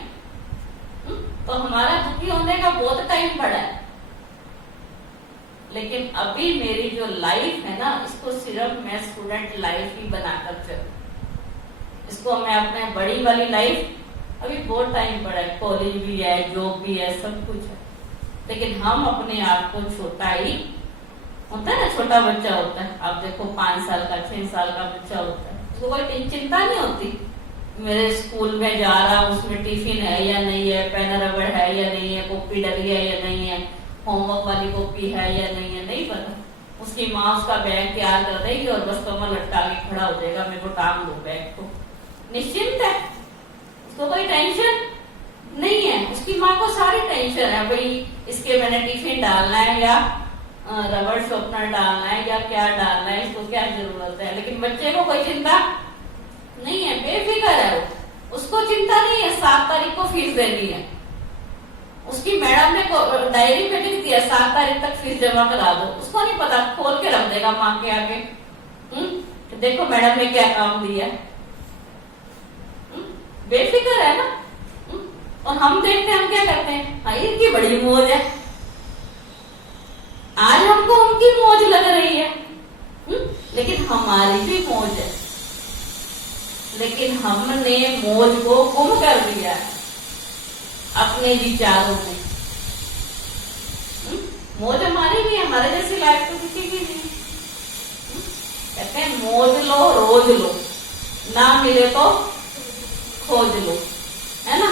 तो हमारा दुखी होने का बहुत टाइम पड़ा है। लेकिन अभी मेरी जो लाइफ है ना, इसको सिर्फ मैं स्टूडेंट लाइफ ही बनाकर चलूं, इसको मैं अपने बड़ी वाली लाइफ, अभी बहुत टाइम पड़ा है, कॉलेज भी है, जॉब भी है, सब कुछ है, लेकिन हम अपने आप को छोटा ही होता है ना, छोटा बच्चा होता है, आप देखो 5 साल का 6 साल का बच्चा होता है, उसको कोई चिंता नहीं होती मेरे स्कूल में जा रहा हूँ, उसमें टिफिन है या नहीं है, पेन रबड़ है या नहीं है, कॉपी डली है या नहीं है, होमवर्क वाली कॉपी है या नहीं है, नहीं पता। उसकी माँ उसका बैग तैयार कर देगी और बस कमर लटका के खड़ा हो जाएगा, मेरे को टांग दो बैग को, निश्चिंत है, उसको कोई टेंशन नहीं है। उसकी माँ को सारी टेंशन है, भाई इसके मैंने टिफिन डालना है या रबड़ शॉर्पनर डालना है या क्या डालना है, इसको क्या जरूरत है। लेकिन बच्चे को कोई चिंता नहीं है, बेफिक्र है वो, उसको चिंता नहीं है 7 तारीख को फीस देनी है, उसकी मैडम ने डायरी में लिख दिया 7 तारीख तक फीस जमा करा दो, उसको नहीं पता, खोल के रख देगा माँ के आगे, देखो मैडम ने क्या काम दिया, बेफिक्र है ना। और हम देखते हैं, हम क्या करते हैं, हाँ इनकी बड़ी मौज है, आज हमको उनकी मौज लग रही है, लेकिन हमारी भी मौज है, लेकिन हमने मौज को गुम कर दिया है अपने विचारों में। मौज हमारी भी, हमारे जैसी लाइफ तो किसी की नहीं। कहते हैं मौज लो रोज लो, ना मिले तो खोज लो, है ना,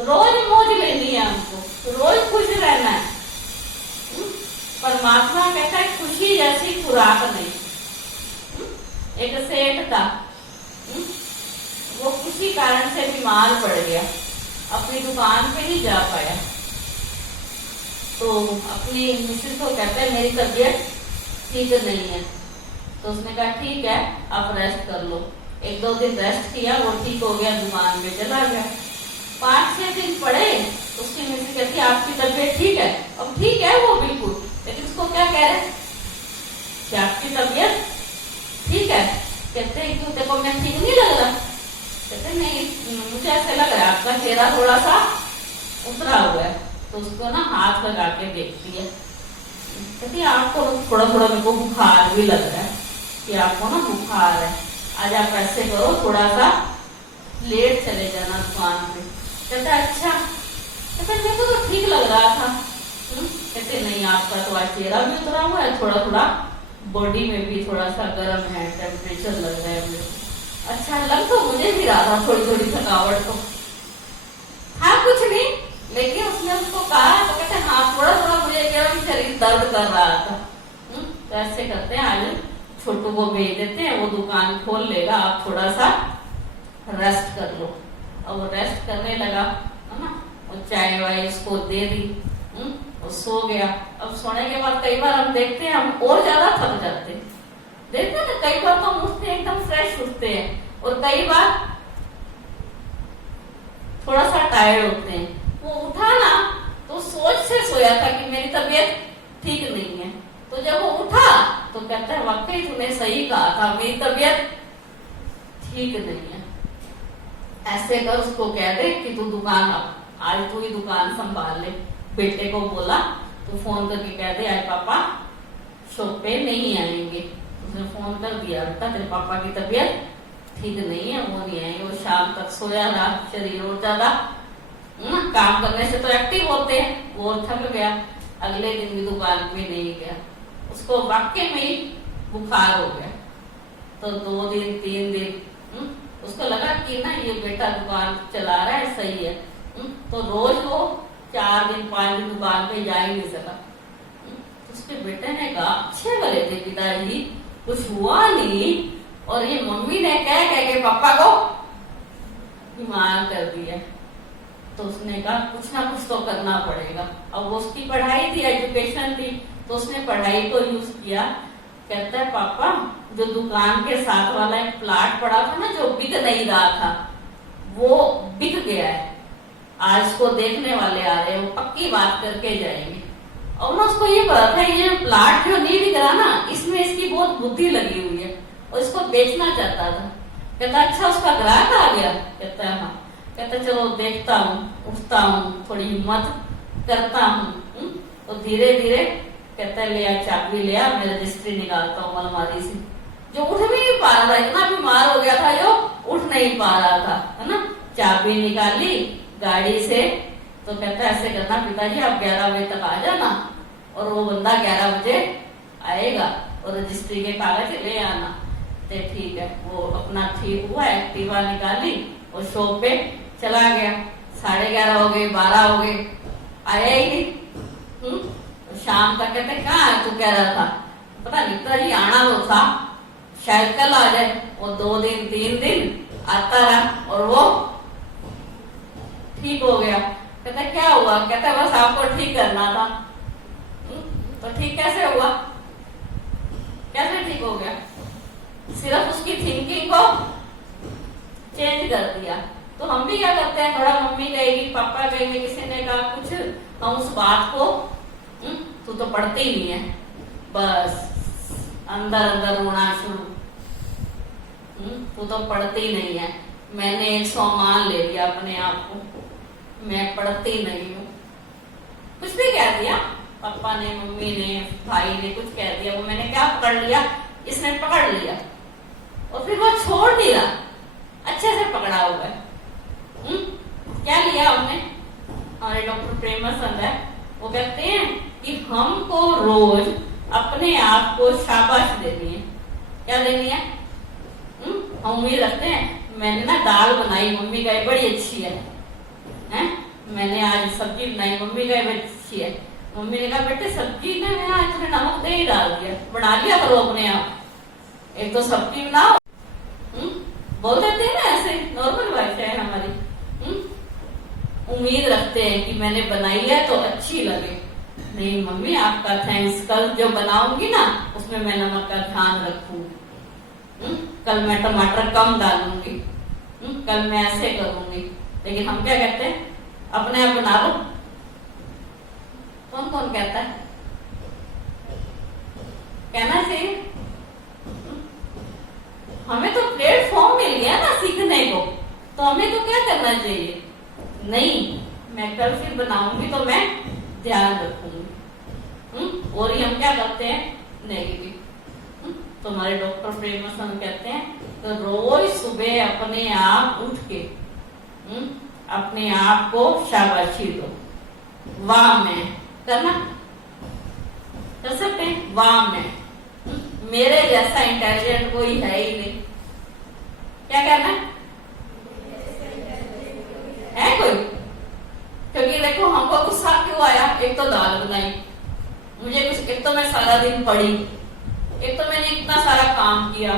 रोज मौज लेनी है हमको, रोज खुश रहना है। परमात्मा कहता है खुशी जैसी खुराक नहीं। एक सेठ था, वो किसी कारण से बीमार पड़ गया, अपनी दुकान पे नहीं जा पाया, तो अपनी मिसेस को कहता है मेरी तबीयत ठीक नहीं है, तो उसने कहा ठीक है आप रेस्ट कर लो। 1-2 दिन रेस्ट किया, वो ठीक हो गया, दुकान पे चला गया। 5-6 दिन पड़े, उसकी मिसेस कहती है आपकी तबीयत ठीक है, अब ठीक है वो बिल्कुल, लेकिन उसको क्या कह रहे कि आपकी तबीयत ठीक है, कहते हैं क्यों, देखो मैं ठीक नहीं लग रहा, कहते नहीं मुझे ऐसे लग रहा है आपका चेहरा थोड़ा सा उतरा हुआ है। तो उसको ना हाथ लगा के देखती है, कहती है आपको थोड़ा थोड़ा मेरे को बुखार भी लग रहा है, कि आपको ना बुखार है, आज आप ऐसे करो थोड़ा सा लेट चले जाना दुकान पे। कहता अच्छा, कहते मेरे को तो ठीक लग रहा था। कहते नहीं आपका तो आज चेहरा भी उतरा हुआ है, थोड़ा थोड़ा बॉडी में भी थोड़ा सा गर्म है, टेम्परेचर लग रहा है मुझे। अच्छा लग तो मुझे भी रहा था, थोड़ी थोड़ी थकावट तो हाँ कुछ नहीं, लेकिन उसने उसको कहा तो कहते हाँ थोड़ा थोड़ा मुझे क्या शरीर दर्द कर रहा था। तो ऐसे करते हैं आज छोटू को भेज देते हैं, वो दुकान खोल लेगा, आप थोड़ा सा रेस्ट कर लो। और वो रेस्ट करने लगा, है ना, वो चाय वाय उसको दे दी, वो सो गया। अब सोने के बाद कई बार हम देखते हैं हम और ज्यादा थक जाते हैं, देखते हैं ना, कई बार तो हम उठते हैं एकदम फ्रेश उठते हैं, और कई बार थोड़ा सा टायर्ड होते हैं। वो उठा ना तो सोच से सोया था कि मेरी तबीयत ठीक नहीं है, तो जब वो उठा तो कहता है वाकई तूने सही कहा था, मेरी तबीयत ठीक नहीं है। ऐसे कर उसको कह दे कि तू दुकान आज तू ही दुकान संभाल ले। बेटे को बोला तू फोन करके कह दे आज पापा शॉप पे नहीं आएंगे। उसने फोन कर दिया, बेटा तेरे पापा की तबीयत ठीक नहीं है, वो नहीं आएंगे। वो शाम तक सोया रहा, शरीर और ज्यादा काम करने से तो एक्टिव होते हैं, वो थक गया। अगले दिन भी दुकान पे नहीं गया, उसको वाकई में ही बुखार हो गया। तो 2 दिन 3 दिन उसको लगा कि ना ये बेटा दुकान चला रहा है सही है, तो रोज वो 4 दिन 5 दिन दुकान पे जा ही नहीं सका। उसके बेटे ने कहा अच्छे भले थे पिताजी, कुछ हुआ नहीं, और ये मम्मी ने कह के पापा को बीमार कर दिया। तो उसने कहा कुछ ना कुछ तो करना पड़ेगा। अब वो उसकी पढ़ाई थी, एजुकेशन थी, तो उसने पढ़ाई को यूज किया। कहता है पापा, जो दुकान के साथ वाला एक प्लाट पड़ा था ना, जो बिक नहीं रहा था, वो बिक गया है। आज उसको देखने वाले आ रहे हैं, वो पक्की बात करके जाएंगे। और ना उसको ये पता था ये प्लाट जो नहीं बिक रहा ना, इसमें इसकी बहुत बुद्धि लगी हुई है, और इसको बेचना चाहता था। कहता अच्छा, उसका ग्राहक आ गया? कहता है हाँ। कहता चलो देखता हूँ, उठता हूँ, थोड़ी हिम्मत करता हूँ। तो धीरे धीरे कहता है ले आ चाबी, ले आ, मैं रजिस्ट्री निकालता हूँ अलमारी से। जो उठ भी नहीं पा रहा था, इतना बीमार हो गया था जो उठ नहीं पा रहा था, है ना। चाबी निकाली गाड़ी से, तो कहता ऐसे करना पिताजी, आप 11 बजे तक आ जाना, और वो बंदा 11 बजे आएगा और रजिस्ट्री के कागज ले आना। तो ठीक है, वो अपना ठीक हुआ, एक्टिवा निकाली और शॉप पे चला गया। 11:30 हो गए, 12 हो गए, आया ही नहीं। शाम तक कहते कहाँ है, तू कह रहा था? पता नहीं पिताजी, आना तो था, शायद कल आ जाए। वो 2 दिन 3 दिन आता रहा और वो ठीक हो गया। कहता क्या हुआ? कहता बस आपको ठीक करना था। तो ठीक कैसे हुआ? कैसे ठीक हो गया? सिर्फ उसकी थिंकिंग को चेंज कर दिया। तो हम भी क्या करते हैं, थोड़ा मम्मी कहेगी, पापा कहेंगे, किसी ने कहा कुछ, हम उस बात को तू तो पढ़ती ही नहीं है, बस अंदर अंदर रोना शुरू। तू तो पढ़ती नहीं है, मैंने 100 मान ले लिया अपने आप को, मैं पढ़ती नहीं हूँ। कुछ भी कह दिया, पापा ने, मम्मी ने, भाई ने कुछ कह दिया, वो मैंने क्या पकड़ लिया, इसने पकड़ लिया, और फिर वो छोड़ नहीं रहा, अच्छे से पकड़ा हुआ है। क्या लिया हमने? हमारे डॉक्टर प्रेमचंद है, वो कहते हैं कि हमको रोज अपने आप को शाबाश देनी है। क्या देनी है? हम उम्मीद रखते हैं, मैंने ना दाल बनाई, मम्मी का बड़ी अच्छी है, हैं? मैंने आज सब्जी बनाई, मम्मी का बड़ी अच्छी है। मम्मी ने कहा बेटे सब्जी ने मैं आज नमक दे ही डाल दिया, बना लिया करो अपने आप, एक तो सब्जी बनाओ। बोल देते हैं ना ऐसे, नॉर्मल भाषा है हमारी। उम्मीद रखते हैं कि मैंने बनाई है तो अच्छी लगे। नहीं मम्मी आपका थैंक्स, कल जो बनाऊंगी ना उसमें मैं नमक का ध्यान रखूंगी, कल मैं टमाटर कम डालूंगी, कल मैं ऐसे करूंगी। लेकिन हम क्या कहते हैं, अपने आप बना लो। कौन कौन कहता है? कहना चाहिए। हमें तो प्लेटफॉर्म मिल गया ना सीखने को, तो हमें तो क्या करना चाहिए? नहीं, मैं कल फिर बनाऊंगी तो मैं ध्यान रखूंगी। और ये हम क्या करते हैं? नेगेटिव। तो हमारे डॉक्टर प्रेमचंद कहते हैं तो रोज सुबह अपने आप उठ के अपने आप को शाबाशी दो। वाह मैं करना कर सकते हैं, वाह मैं, मेरे जैसा इंटेलिजेंट कोई है ही नहीं। क्या करना है कोई? क्योंकि देखो हमको गुस्सा क्यों आया? एक तो दाल बनाई, मुझे कुछ, एक तो मैं सारा दिन पढ़ी, एक तो मैंने इतना सारा काम किया।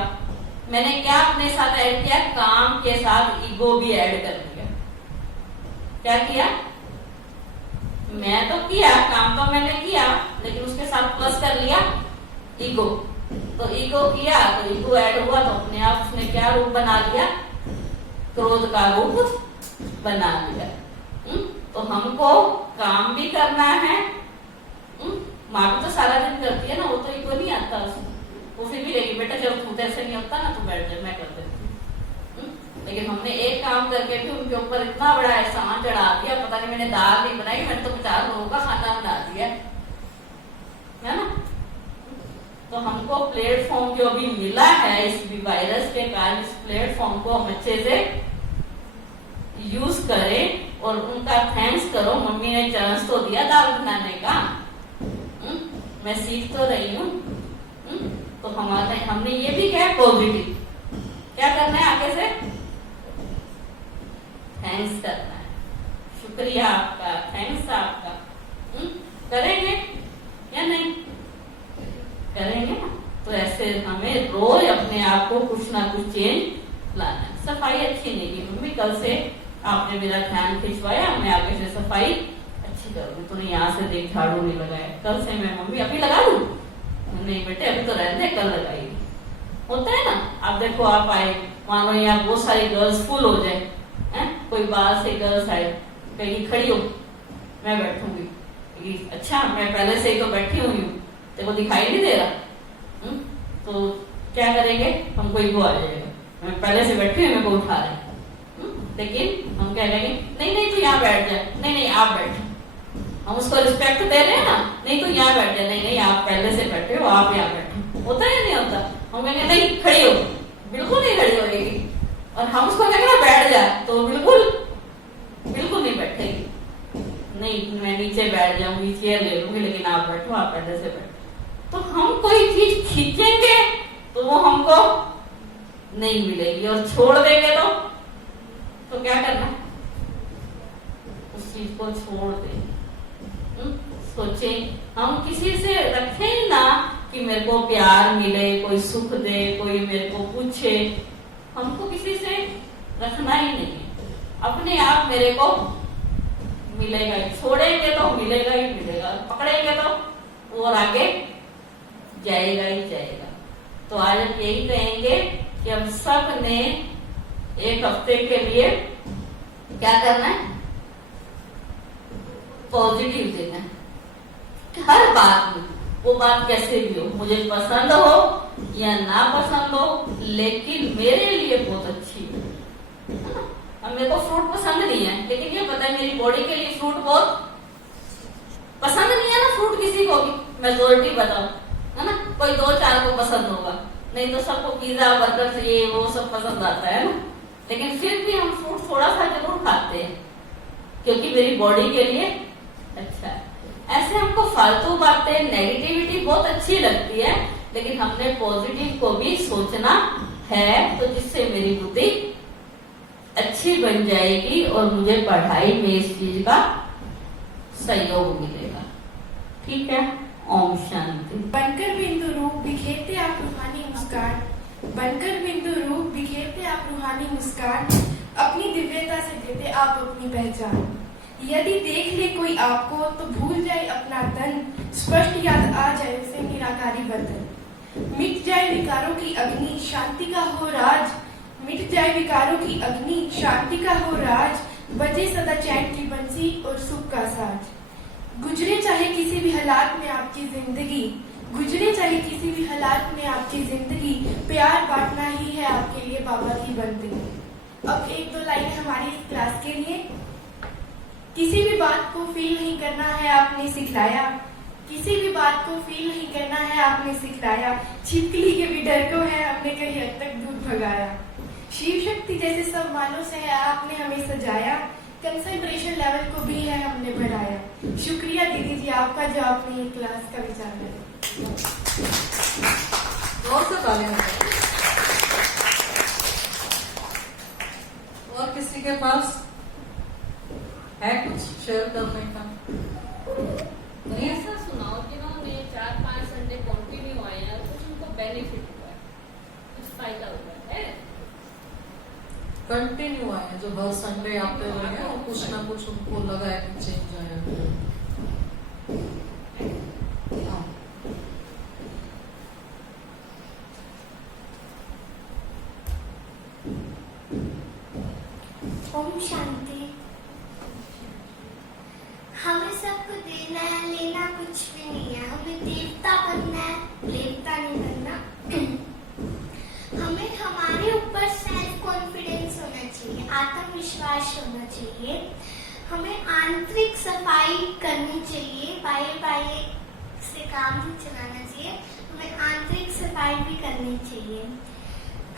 मैंने क्या अपने साथ ऐड किया? काम के साथ ईगो भी ऐड कर दिया। क्या किया? मैं तो किया काम, तो मैंने किया, लेकिन उसके साथ प्लस कर लिया ईगो। तो ईगो किया तो ईगो ऐड हुआ, तो अपने आप उसने क्या रूप बना लिया? क्रोध का रूप बना लिया। तो हमको काम भी करना है। माँ भी तो सारा दिन करती है ना, वो तो ईगो नहीं आता उसमें, वो फिर भी लेगी बेटा जब तू ऐसे नहीं होता ना, तू बैठ जा मैं कर देती हूँ। लेकिन हमने एक काम करके भी उनके ऊपर इतना बड़ा एहसान चढ़ा दिया, पता नहीं मैंने दाल नहीं बनाई, मैंने तो 50 लोगों का खाना बना दिया, है ना। तो हमको प्लेटफॉर्म जो अभी मिला है इस वायरस के कारण, इस प्लेटफॉर्म को हम अच्छे से यूज करें और उनका थैंक्स करो। मम्मी ने चांस तो दिया दाल बनाने का, मैं सीख तो रही हूँ। तो हमने ये भी क्या है, पॉजिटिव। क्या करना है आगे से? थैंक्स करना है, शुक्रिया आपका, थैंक्स आपका। करेंगे या नहीं? करेंगे ना। तो ऐसे हमें रोज अपने आप को कुछ ना कुछ चेंज लाना है। सफाई अच्छी नहीं की मम्मी, कल से आपने मेरा ध्यान खिंचवाया, मैं आगे से सफाई अच्छी करूंगी। तूने यहाँ से देख झाड़ू नहीं लगाया, कल से मैं मम्मी अभी लगा लूं। नहीं बेटे अभी तो रहने दे, कल लगाएगी। होता है ना। अब देखो आप आए, मानो यहाँ बहुत सारी गर्ल्स फुल हो जाए, कोई बाहर से गर्ल्स आए, कहीं खड़ी हो, मैं बैठूंगी। अच्छा मैं पहले से ही तो बैठी हुई हूँ, तेरे को दिखाई नहीं दे रहा? तो क्या करेंगे हम, कोई वो आ जाएगा, मैं पहले से बैठी हुई, मेरे को उठा रहे। लेकिन हम क्या कहेंगे, नहीं नहीं तू यहाँ बैठ जा, नहीं नहीं आप बैठो। हम उसको रिस्पेक्ट दे रहे हैं ना, नहीं तो यहाँ बैठ जा, नहीं नहीं आप पहले से बैठे हो, आप यहाँ बैठो। होता है नहीं होता? हम कहेंगे नहीं खड़ी हो, बिल्कुल नहीं खड़ी होगी। और हम उसको कहेंगे बैठ जा, तो बिल्कुल बिल्कुल नहीं बैठेगी। नहीं मैं नीचे बैठ जाऊंगी, चेयर ले लूंगी, लेकिन आप बैठो, आप पहले से बैठो। तो हम कोई चीज खींचेंगे तो वो हमको नहीं मिलेगी, और छोड़ देंगे तो क्या करना, उस चीज को छोड़ देंगे। सोचे हम किसी से रखें ना कि मेरे को प्यार मिले, कोई सुख दे, कोई मेरे को पूछे, हमको किसी से रखना ही नहीं है। अपने आप मेरे को मिलेगा ही, छोड़ेंगे तो मिलेगा ही मिलेगा, पकड़ेंगे तो और आगे जाएगा ही जाएगा। तो आज हम यही कहेंगे कि हम सब ने एक हफ्ते के लिए क्या करना है, पॉजिटिव देना है हर बात में। वो बात कैसे भी हो, मुझे पसंद हो या ना पसंद हो, लेकिन मेरे लिए बहुत अच्छी है। अब मेरे को फ्रूट पसंद नहीं है, लेकिन ये पता है मेरी बॉडी के लिए फ्रूट बहुत पसंद नहीं है ना। फ्रूट किसी को भी मेजोरिटी बताओ, है ना, कोई 2-4 को पसंद होगा, नहीं तो सबको पिज्जा बर्गर ये वो सब पसंद आता है ना। लेकिन फिर भी हम फ्रूट थोड़ा सा जरूर खाते हैं, क्योंकि मेरी बॉडी के लिए अच्छा है। ऐसे हमको फालतू बातें, नेगेटिविटी बहुत अच्छी लगती है, लेकिन हमने पॉजिटिव को भी सोचना है, तो जिससे मेरी बुद्धि अच्छी बन जाएगी और मुझे पढ़ाई में इस चीज का सहयोग मिलेगा। ठीक है, ओम शांति। बनकर बिंदु रूप बिखेरते आप रूहानी मुस्कान, बनकर बिंदु रूप बिखेरते आप रूहानी मुस्कान, अपनी दिव्यता से देते आप अपनी पहचान। यदि देख ले कोई आपको तो भूल जाए अपना तन, स्पष्ट याद आ जाए उसे निराकारी वतन। मिट जाए विकारों की अग्नि, शांति का हो राज, मिट जाए विकारों की अग्नि, शांति का हो राज, बजे सदा चैन की बंसी और सुख का साज। गुजरे चाहे किसी भी हालात में आपकी जिंदगी, गुजरे चाहे किसी भी हालात में आपकी जिंदगी, प्यार बांटना ही है आपके लिए बाबा की बंदगी। अब 1-2 लाइन हमारी इस क्लास के लिए। किसी भी बात को फील नहीं करना है आपने सिखलाया, किसी भी बात को फील नहीं करना है आपने सिखलाया, छिपकली के भी डर को है हमने कहीं हद तक दूर भगाया। शिव शक्ति जैसे सब मानों से है आपने हमें सजाया, कंसंट्रेशन लेवल को भी है हमने बढ़ाया। शुक्रिया दीदी जी आपका जो आपने ये क्लास का विचार किया। और से तालियां। और किसी के पास है कुछ शेयर करने का? नहीं, ऐसा सुनाओ जिन्होंने 4-5 संडे कंटिन्यू आए हैं, कुछ उनको बेनिफिट हुआ है, कुछ फायदा हुआ है। कंटिन्यू आए हैं जो हर संडे आते हुए हैं और कुछ ना कुछ उनको लगा है कि चेंज आया। ओम शांति। हमें सबको देना है, लेना कुछ भी नहीं है। हमें देवता बनना है, देवता नहीं बनना। हमें हमारे ऊपर सेल्फ कॉन्फिडेंस होना चाहिए, आत्मविश्वास होना चाहिए। हमें आंतरिक सफाई करनी चाहिए, बाह्य से काम नहीं चलाना चाहिए। हमें आंतरिक सफाई भी करनी चाहिए।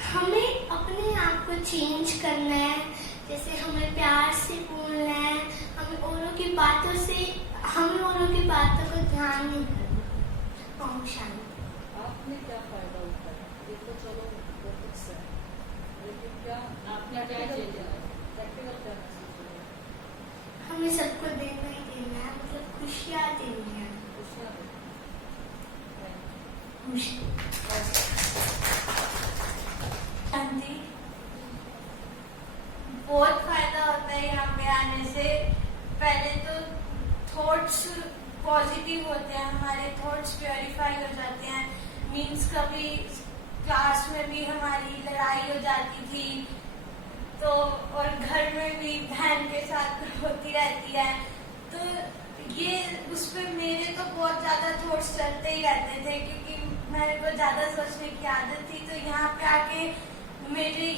हमें अपने आप को चेंज करना है, जैसे हमें प्यार से बोलना है, हमें औरों की बातों को ध्यान नहीं करना। ओम शांति। आपने क्या फायदा उठाया? ये तो चलो बहुत है, लेकिन क्या आपने क्या चेंज किया? प्रैक्टिकल क्या मैसेज है? हमें सबको देना ही देना है, मतलब खुशियाँ देनी है। खुशियाँ देना। खुश हूँ। शांति, बहुत फायदा होता है यहाँ पे आने से। पहले तो थॉट्स पॉजिटिव होते हैं, हमारे थॉट्स प्योरीफाई हो जाते हैं। मीन्स कभी क्लास में भी हमारी लड़ाई हो जाती थी तो, और घर में भी बहन के साथ होती रहती है, तो ये उस पर मेरे तो बहुत ज्यादा थॉट्स चलते ही रहते थे क्योंकि मेरे को ज्यादा सोचने की आदत थी। तो यहाँ पे आके मेरी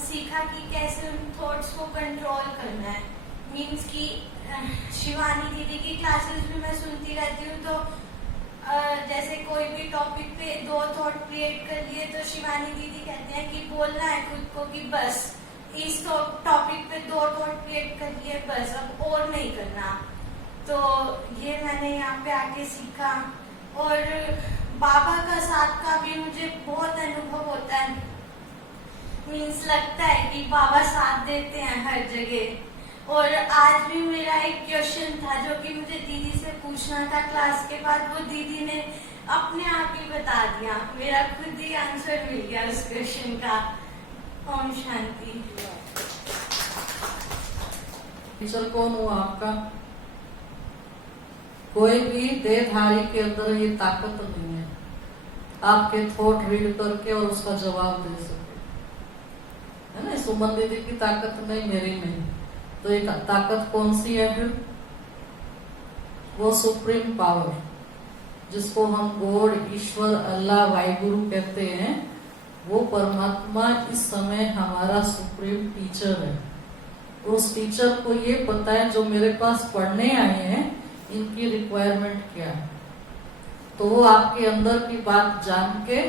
सीखा कि कैसे उन थॉट्स को कंट्रोल करना है। मीन्स कि शिवानी दीदी की क्लासेस भी मैं सुनती रहती हूँ, तो जैसे कोई भी टॉपिक पे 2 थॉट क्रिएट कर लिए तो शिवानी दीदी कहते हैं कि बोलना है खुद को कि बस इस टॉपिक पे 2 थॉट क्रिएट कर लिए, बस अब और नहीं करना। तो ये मैंने यहाँ पे आके सीखा। और बाबा का साथ का भी मुझे बहुत अनुभव होता है। मीन्स लगता है कि बाबा साथ देते हैं हर जगह। और आज भी मेरा एक क्वेश्चन था जो कि मुझे दीदी से पूछना था क्लास के बाद, वो दीदी ने अपने आप ही बता दिया। मेरा खुद ही आंसर मिल गया उस क्वेश्चन का। ओम शांति। टीचर कौन हुआ आपका? कोई भी देहधारी के अंदर ये ताकत नहीं है आपके थॉट रीड करके और उसका जवाब दे सके, है ना। सुमन दीदी की ताकत नहीं, मेरी नहीं। तो एक ताकत कौन सी है फिर? वो सुप्रीम पावर जिसको हम गॉड, ईश्वर, अल्लाह, वाहिगुरु कहते हैं, वो परमात्मा इस समय हमारा सुप्रीम टीचर है। उस टीचर को ये पता है जो मेरे पास पढ़ने आए हैं इनकी रिक्वायरमेंट क्या है, तो वो आपके अंदर की बात जान के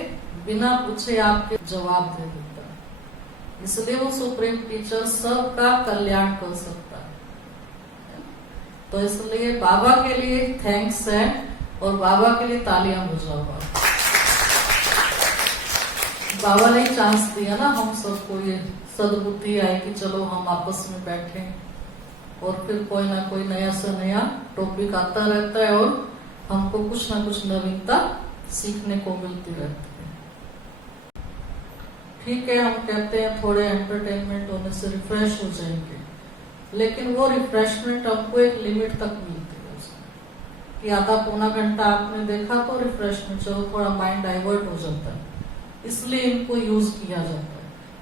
बिना पूछे आपके जवाब दे देता है। इसलिए वो सुप्रीम टीचर सबका कल्याण कर सकता है। तो इसलिए बाबा के लिए थैंक्स है और बाबा के लिए तालियां बजाओ। बाबा ने चांस दिया ना हम सबको, ये सद्बुद्धि आई कि चलो हम आपस में बैठे और फिर कोई ना कोई नया से नया टॉपिक आता रहता है और हमको कुछ ना कुछ नवीनता सीखने को मिलती रहती है। ठीक है, हम कहते हैं थोड़े एंटरटेनमेंट होने से रिफ्रेश हो जाएंगे, लेकिन वो रिफ्रेशमेंट हमको एक लिमिट तक मिलती है उसमें कि आधा पौना घंटा आपने देखा तो रिफ्रेशमेंट, चलो थोड़ा माइंड डाइवर्ट हो जाता है। इसलिए इनको यूज किया जाता है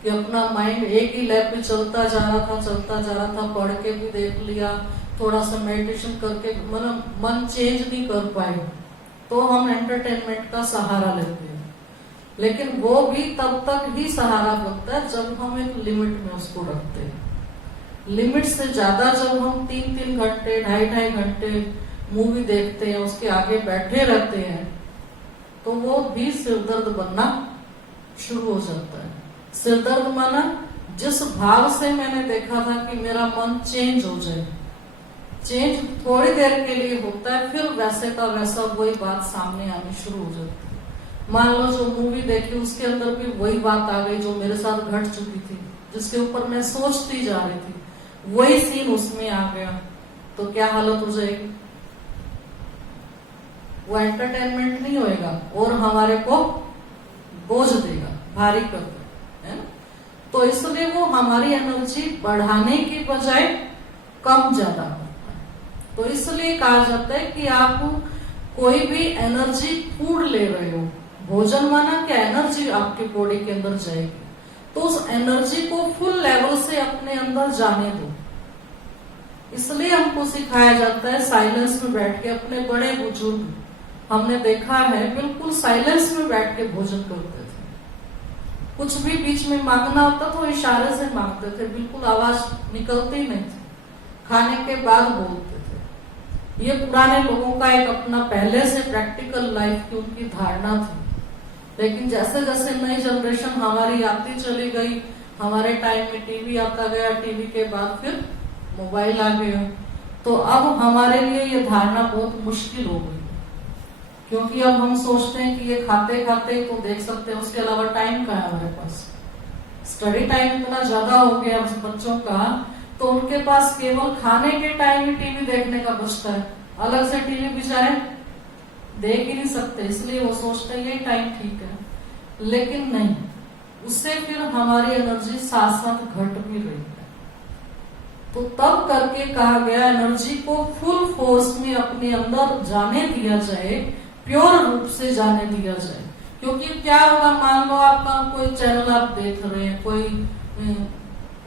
कि अपना माइंड एक ही लैब में चलता जा रहा था, पढ़ के भी देख लिया, थोड़ा सा मेडिटेशन करके मन चेंज नहीं कर पाए तो हम एंटरटेनमेंट का सहारा लेते हैं। लेकिन वो भी तब तक ही सहारा बनता है जब हम एक लिमिट में उसको रखते हैं। लिमिट से ज्यादा जब हम 3-3 घंटे, 2.5 घंटे मूवी देखते हैं, उसके आगे बैठे रहते हैं, तो वो भी सिरदर्द बनना शुरू हो जाता है। सिरदर्द माना जिस भाव से मैंने देखा था कि मेरा मन चेंज हो जाए, चेंज थोड़ी देर के लिए होता है, फिर वैसे का वैसा वही बात सामने आनी शुरू हो जाती है। मान लो जो मूवी देखी उसके अंदर भी वही बात आ गई जो मेरे साथ घट चुकी थी, जिसके ऊपर मैं सोचती जा रही थी, वही सीन उसमें आ गया, तो क्या हालत हो जाएगी? वो एंटरटेनमेंट नहीं होएगा और हमारे को बोझ देगा, भारी कर देगा, है ना। तो इसलिए वो हमारी एनर्जी बढ़ाने की बजाय कम ज्यादा करता है। तो इसलिए कहा जाता है कि आप कोई भी एनर्जी फूड ले रहे हो, भोजन माना क्या, एनर्जी आपके बॉडी के अंदर जाएगी, तो उस एनर्जी को फुल लेवल से अपने अंदर जाने दो। इसलिए हमको सिखाया जाता है साइलेंस में बैठ के। अपने बड़े बुजुर्ग हमने देखा है बिल्कुल साइलेंस में बैठ के भोजन करते थे। कुछ भी बीच में मांगना होता तो इशारे से मांगते थे, बिल्कुल आवाज निकलती नहीं थी, खाने के बाद बोलते थे। ये पुराने लोगों का एक अपना पहले से प्रैक्टिकल लाइफ की उनकी धारणा थी। लेकिन जैसे जैसे नई जनरेशन हमारी आती चली गई, हमारे टाइम में टीवी आता गया, टीवी के बाद फिर मोबाइल आ गया, तो अब हमारे लिए ये धारणा बहुत मुश्किल हो गई, क्योंकि अब हम सोचते हैं कि ये खाते खाते तो देख सकते हैं, उसके अलावा टाइम कहाँ है हमारे पास। स्टडी टाइम इतना ज्यादा हो गया बच्चों का, तो उनके पास केवल खाने के टाइम ही टीवी देखने का बचता है, अलग से टीवी बेचारे देख ही नहीं सकते, इसलिए वो सोचते हैं ये टाइम ठीक है, लेकिन नहीं, उससे फिर हमारी एनर्जी साथ साथ घट भी रही है। तो तब करके कहा गया एनर्जी को फुल फोर्स में अपने अंदर जाने दिया जाए, प्योर रूप से जाने दिया जाए। क्योंकि क्या होगा, मान लो आपका कोई चैनल आप देख रहे हैं, कोई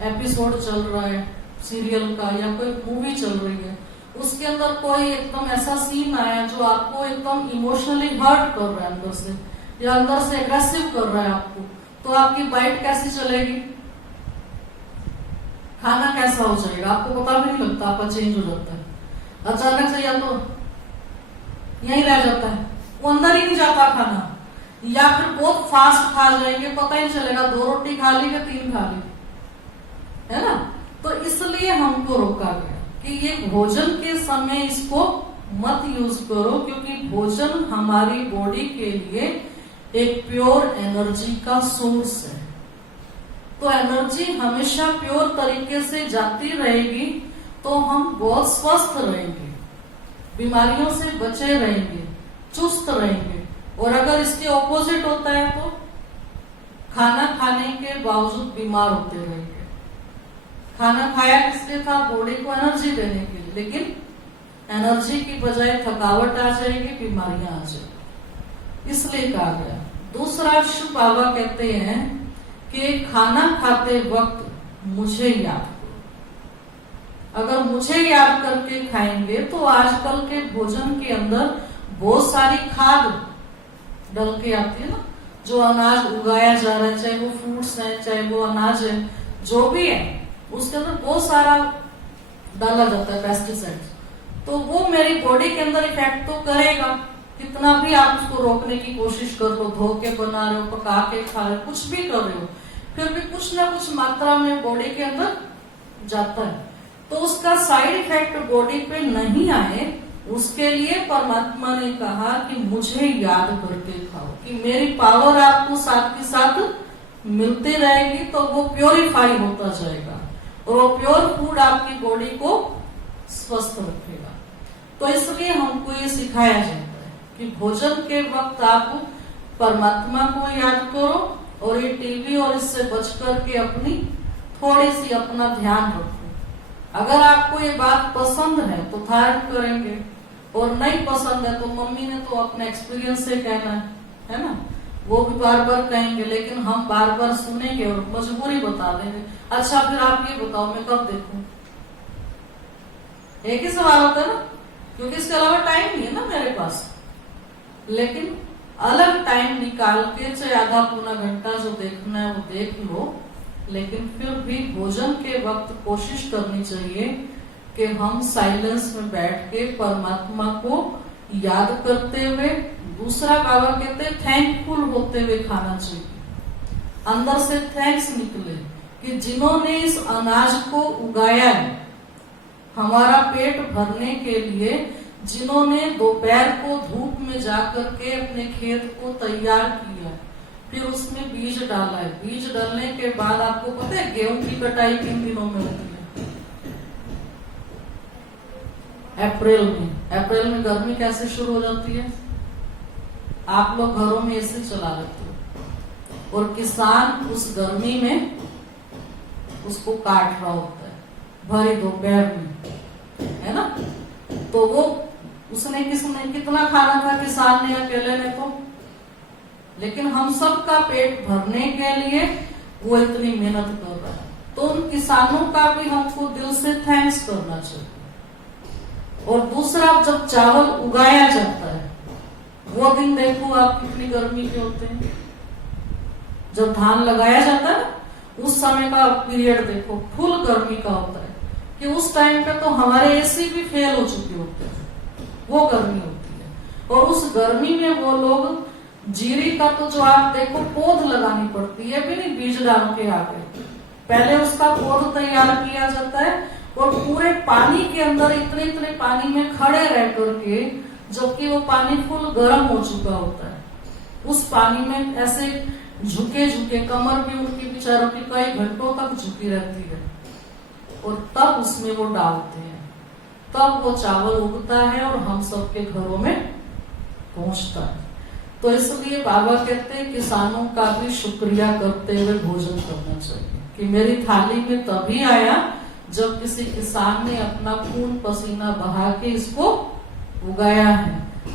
एपिसोड चल रहा है सीरियल का या कोई मूवी चल रही है, उसके अंदर कोई एकदम ऐसा सीन आया जो आपको एकदम इमोशनली हर्ट कर रहा है अंदर से, या अंदर से एग्रेसिव कर रहा है आपको, तो आपकी बाइट कैसी चलेगी, खाना कैसा हो जाएगा, आपको पता भी नहीं लगता, आपका चेंज हो जाता है अचानक से, या तो यहीं रह जाता है, वो अंदर ही नहीं जाता खाना, या फिर बहुत फास्ट खा जाएंगे, पता ही नहीं चलेगा 2 रोटी खा ली या 3 खा ली, है ना। तो इसलिए हमको रोका गया कि ये भोजन के समय इसको मत यूज करो, क्योंकि भोजन हमारी बॉडी के लिए एक प्योर एनर्जी का सोर्स है। तो एनर्जी हमेशा प्योर तरीके से जाती रहेगी तो हम बहुत स्वस्थ रहेंगे, बीमारियों से बचे रहेंगे, चुस्त रहेंगे। और अगर इसके ऑपोजिट होता है तो खाना खाने के बावजूद बीमार होते रहेंगे। खाना खाया किसलिए था, बॉडी को एनर्जी देने के लिए, लेकिन एनर्जी की बजाय थकावट आ जाएगी, बीमारियां आ जाएगी, इसलिए कहा गया। दूसरा, शिव बाबा कहते हैं कि खाना खाते वक्त मुझे याद करो। अगर मुझे याद करके खाएंगे तो आजकल के भोजन के अंदर बहुत सारी खाद डल के आती है ना, जो अनाज उगाया जा रहा है, चाहे वो फ्रूट्स है, चाहे वो अनाज है, जो भी है, उसके अंदर बहुत सारा डाला जाता है पेस्टिसाइड्स। तो वो मेरी बॉडी के अंदर इफेक्ट तो करेगा, कितना भी आप उसको रोकने की कोशिश कर लो, धो के बना रहे हो, पका के खा रहे हो, कुछ भी कर रहे हो, फिर भी कुछ ना कुछ मात्रा में बॉडी के अंदर जाता है। तो उसका साइड इफेक्ट बॉडी पे नहीं आए, उसके लिए परमात्मा ने कहा कि मुझे याद करके खाओ, कि मेरी पावर आपको साथ के साथ मिलती रहेगी, तो वो प्योरीफाई होता जाएगा और वो प्योर फूड आपकी बॉडी को स्वस्थ रखेगा। तो इसलिए हमको ये सिखाया जाता है कि भोजन के वक्त आप परमात्मा को याद करो और ये टीवी और इससे बच करके अपनी थोड़ी सी अपना ध्यान रखो। अगर आपको ये बात पसंद है तो धारण करेंगे, और नहीं पसंद है तो मम्मी ने तो अपने एक्सपीरियंस से कहना है ना, वो भी बार बार कहेंगे, लेकिन हम बार बार सुनेंगे और मजबूरी बता देंगे। अच्छा फिर आप ये बताओ मैं कब देखूं, एक ही सवाल होता है ना, क्योंकि इसके अलावा टाइम नहीं है ना मेरे पास। लेकिन अलग टाइम निकाल के चाहे आधा पौना घंटा जो देखना है वो देख लो, लेकिन फिर भी भोजन के वक्त कोशिश करनी चाहिए कि हम साइलेंस में बैठ के परमात्मा को याद करते हुए, दूसरा बाबा कहते हैं थैंकफुल होते हुए खाना चाहिए, अंदर से थैंक्स निकले कि जिन्होंने इस अनाज को उगाया है हमारा पेट भरने के लिए, जिन्होंने दोपहर को धूप में जाकर के अपने खेत को तैयार किया, फिर उसमें बीज डाला है, बीज डालने के बाद आपको पता है गेहूं की कटाई किन दिनों में होती है, अप्रैल में। अप्रैल में गर्मी कैसे शुरू हो जाती है, आप लोग घरों में एसी चला लेते हो, और किसान उस गर्मी में उसको काट रहा होता है भरी दोपहर में, है ना। तो वो उसने कितना खाना था किसान ने अकेले ने तो, लेकिन हम सब का पेट भरने के लिए वो इतनी मेहनत कर रहा है, तो उन किसानों का भी हमको दिल से थैंक्स करना चाहिए। और दूसरा, जब चावल उगाया जाता है वो दिन देखो आप कितनी गर्मी के होते हैं, जब धान लगाया जाता है उस समय का पीरियड देखो फुल गर्मी का होता है, कि उस टाइम पे तो हमारे एसी भी फेल हो चुके होते हैं, वो गर्मी होती है। और उस गर्मी में वो लोग जीरी का तो जो आप देखो पौध लगानी पड़ती है, भी नहीं बीज डाल के आगे, पहले उसका पौध तैयार किया जाता है और पूरे पानी के अंदर इतने पानी में खड़े रह करके, जबकि वो पानी फुल गर्म हो चुका होता है, उस पानी में ऐसे झुके झुके, कमर भी उनकी बेचारों की कई घंटों तक झुकी रहती है, और तब उसमें वो डालते हैं, तब वो चावल उगता है और हम सबके घरों में पहुंचता है। तो इसलिए बाबा कहते हैं किसानों का भी शुक्रिया करते हुए भोजन करना चाहिए कि मेरी थाली में तभी आया जब किसी किसान ने अपना खून पसीना बहा के इसको उगाया है,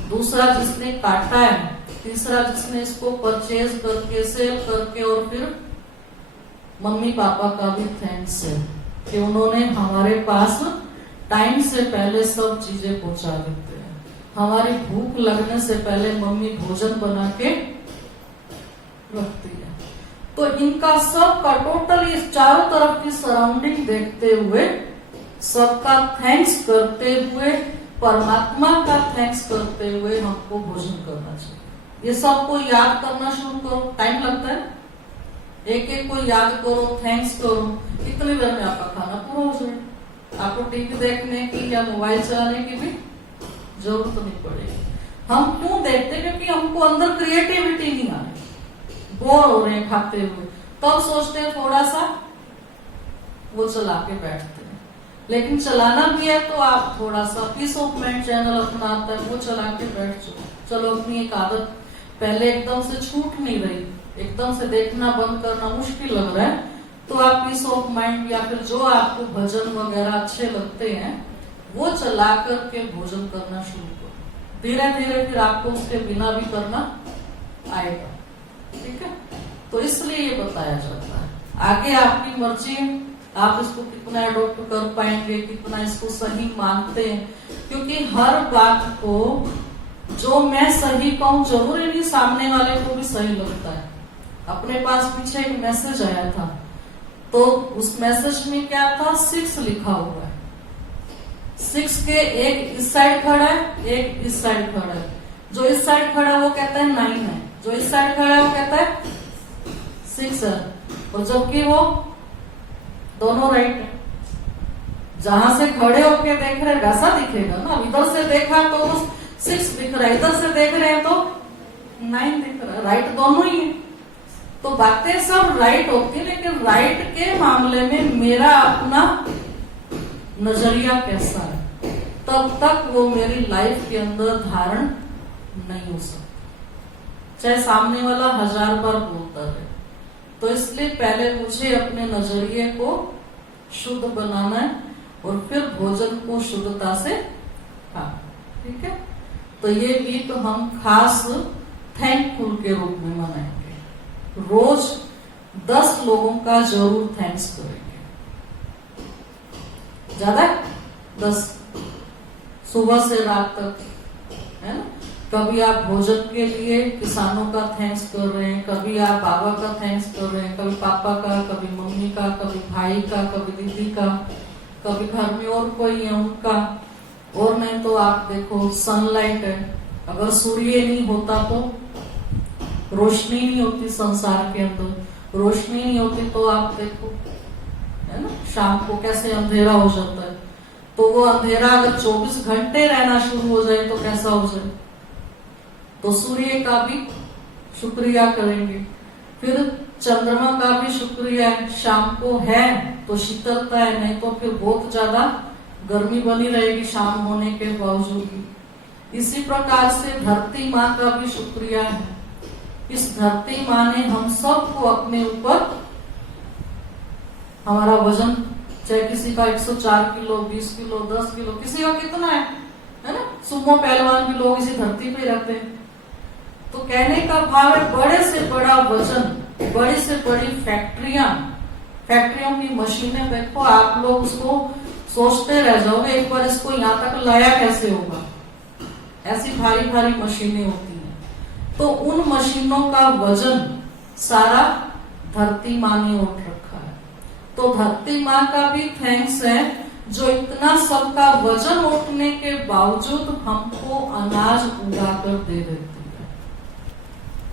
दूसरा जिसने काटा है, तीसरा जिसने इसको परचेज करके सेल करके, और फिर मम्मी पापा का भी थैंक्स है कि उन्होंने हमारे पास टाइम से पहले सब चीजें पहुंचा देते हैं। हमारी भूख लगने से पहले मम्मी भोजन बना के रखती है। तो इनका सबका टोटल इस चारों तरफ की सराउंडिंग देखते हुए, सबका थैंक्स करते हुए, परमात्मा का थैंक्स करते हुए हमको भोजन करना चाहिए। ये सबको याद करना शुरू करो, टाइम लगता है, एक एक को याद करो, थैंक्स करो, कितनी देर में आपका खाना पूरा हो जाए। आपको टीवी देखने की या मोबाइल चलाने की भी जरूरत नहीं पड़ेगी। हम क्यों देखते हैं? क्योंकि हमको अंदर क्रिएटिविटी नहीं आ रही, बोर हो रहे हैं खाते हुए, तब सोचते हैं थोड़ा सा वो चला के बैठते हैं। लेकिन चलाना भी है तो आप थोड़ा सा पीस ऑफ माइंड चैनल अपना आता है, वो चला के बैठ जाओ। चलो अपनी एक आदत पहले एकदम से छूट नहीं रही, एकदम से देखना बंद करना मुश्किल लग रहा है, तो आप पीस ऑफ माइंड या फिर जो आपको भजन वगैरह अच्छे लगते हैं वो चला करके भोजन करना शुरू करो। धीरे धीरे फिर आपको उसके बिना भी करना आएगा, ठीक है। तो इसलिए ये बताया जाता है। आगे आपकी मर्जी है, आप इसको कितना अडॉप्ट कर पाएंगे, कितना इसको सही मानते हैं, क्योंकि हर बात को जो मैं सही कहूं जरूरी नहीं सामने वाले को भी सही लगता है। अपने पास पीछे एक मैसेज आया था, तो उस मैसेज में क्या था, 6 लिखा हुआ है। 6 के एक इस साइड खड़ा है, एक इस साइड खड़ा है। जो इस साइड खड़ा है वो कहता है 9 है, जो इस साइड खड़ा है वो कहता है 6 है, और जबकि वो दोनों राइट है। जहां से खड़े होके देख रहे वैसा दिखेगा ना, इधर से देखा तो 6 दिख रहा है, इधर से देख रहे हैं तो 9 दिख रहा है, राइट दोनों ही है। तो बातें सब राइट होती है, लेकिन राइट के मामले में मेरा अपना नजरिया कैसा है, तब तक वो मेरी लाइफ के अंदर धारण नहीं हो सकता, चाहे सामने वाला 1000 बार बोलता रहे। तो इसलिए पहले मुझे अपने नजरिए को शुद्ध बनाना है और फिर भोजन को शुद्धता से खाना, ठीक है। तो ये वीक हम खास थैंकफुल के रूप में मनाएंगे। रोज 10 लोगों का जरूर थैंक्स करेंगे, ज्यादा 10, सुबह से रात तक, है ना। कभी आप भोजन के लिए किसानों का थैंक्स कर रहे हैं, कभी आप बाबा का थैंक्स कर रहे हैं, कभी पापा का, कभी मम्मी का, कभी भाई का, कभी दीदी का, कभी घर में और कोई है उनका, और नहीं तो आप देखो सनलाइट है, अगर सूर्य नहीं होता तो रोशनी नहीं होती, संसार के अंदर रोशनी नहीं होती तो आप देखो, है ना, शाम को कैसे अंधेरा हो जाता है। तो वो अंधेरा अगर 24 घंटे रहना शुरू हो जाए तो कैसा हो जाए। तो सूर्य का भी शुक्रिया करेंगे, फिर चंद्रमा का भी शुक्रिया है, शाम को है तो शीतलता है, नहीं तो फिर बहुत ज्यादा गर्मी बनी रहेगी शाम होने के बावजूद भी। इसी प्रकार से धरती माँ का भी शुक्रिया है। इस धरती माँ ने हम सबको अपने ऊपर, हमारा वजन चाहे किसी का 104 किलो, 20 किलो, 10 किलो, किसी का कितना है ना, सुमो पहलवान भी लोग इसी धरती पे रहते हैं। तो कहने का भाव है बड़े से बड़ा वजन, बड़ी से बड़ी फैक्ट्रियों की मशीनें देखो, आप लोग उसको सोचते रह जाओगे एक बार इसको यहाँ तक लाया कैसे होगा, ऐसी भारी भारी मशीनें होती हैं। तो उन मशीनों का वजन सारा धरती माँ ने उठ रखा है। तो धरती माँ का भी थैंक्स है जो इतना सबका वजन उठने के बावजूद हमको अनाज उगा कर दे देती है,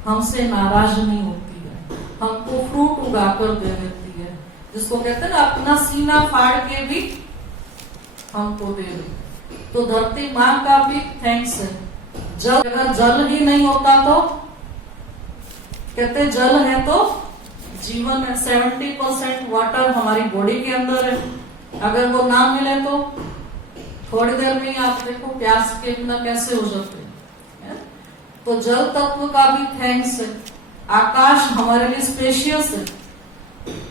हमसे नाराज नहीं होती है, हमको फ्रूट उगा कर दे देती है, जिसको कहते हैं ना अपना सीना फाड़ के भी हमको दे दे। तो धरती माँ का भी थैंक्स है। जल, अगर जल ही नहीं होता तो कहते जल है तो जीवन है। 70% वाटर हमारी बॉडी के अंदर है, अगर वो ना मिले तो थोड़ी देर में ही आप देखो प्यास के बिना कैसे हो जाते हैं। तो जल तत्व का भी थैंक्स है। आकाश हमारे लिए स्पेशियस है।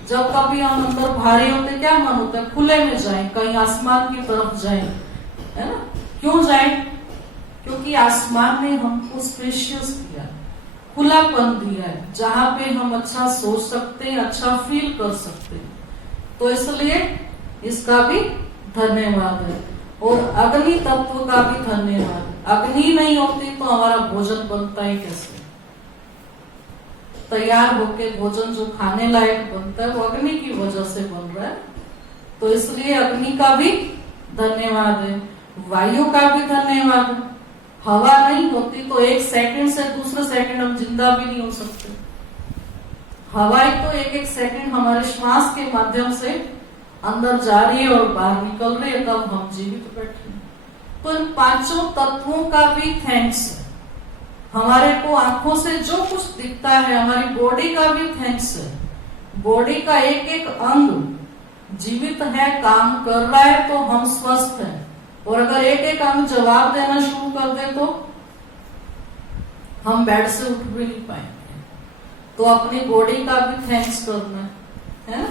जब कभी हम अंदर भारी होते क्या मन होता है, खुले में जाएं, कहीं आसमान की तरफ जाएं, है ना। क्यों जाएं? क्योंकि आसमान ने हमको स्पेशियस दिया, खुलापन दिया है, जहां पे हम अच्छा सोच सकते हैं, अच्छा फील कर सकते हैं। तो इसलिए इसका भी धन्यवाद है। और अग्नि तत्व का भी धन्यवाद। अग्नि नहीं होती तो हमारा भोजन बनता ही कैसे? तैयार होके भोजन जो खाने लायक बनता है वो अग्नि की वजह से बन रहा है। तो इसलिए अग्नि का भी धन्यवाद है। वायु का भी धन्यवाद है। हवा नहीं होती तो एक सेकंड से दूसरे सेकंड हम जिंदा भी नहीं हो सकते। हवा तो एक एक सेकंड हमारे श्वास के माध्यम से अंदर जा रही है और बाहर निकल रही है, तब हम जीवित बैठे हैं। तो इन पांचों तत्वों का भी थैंक्स है। हमारे को आंखों से जो कुछ दिखता है, हमारी बॉडी का भी थैंक्स है। बॉडी का एक एक अंग जीवित है, काम कर रहा है, तो हम स्वस्थ हैं। और अगर एक एक अंग जवाब देना शुरू कर दे तो हम बेड से उठ भी नहीं पाएंगे। तो अपनी बॉडी का भी थैंक्स करना है।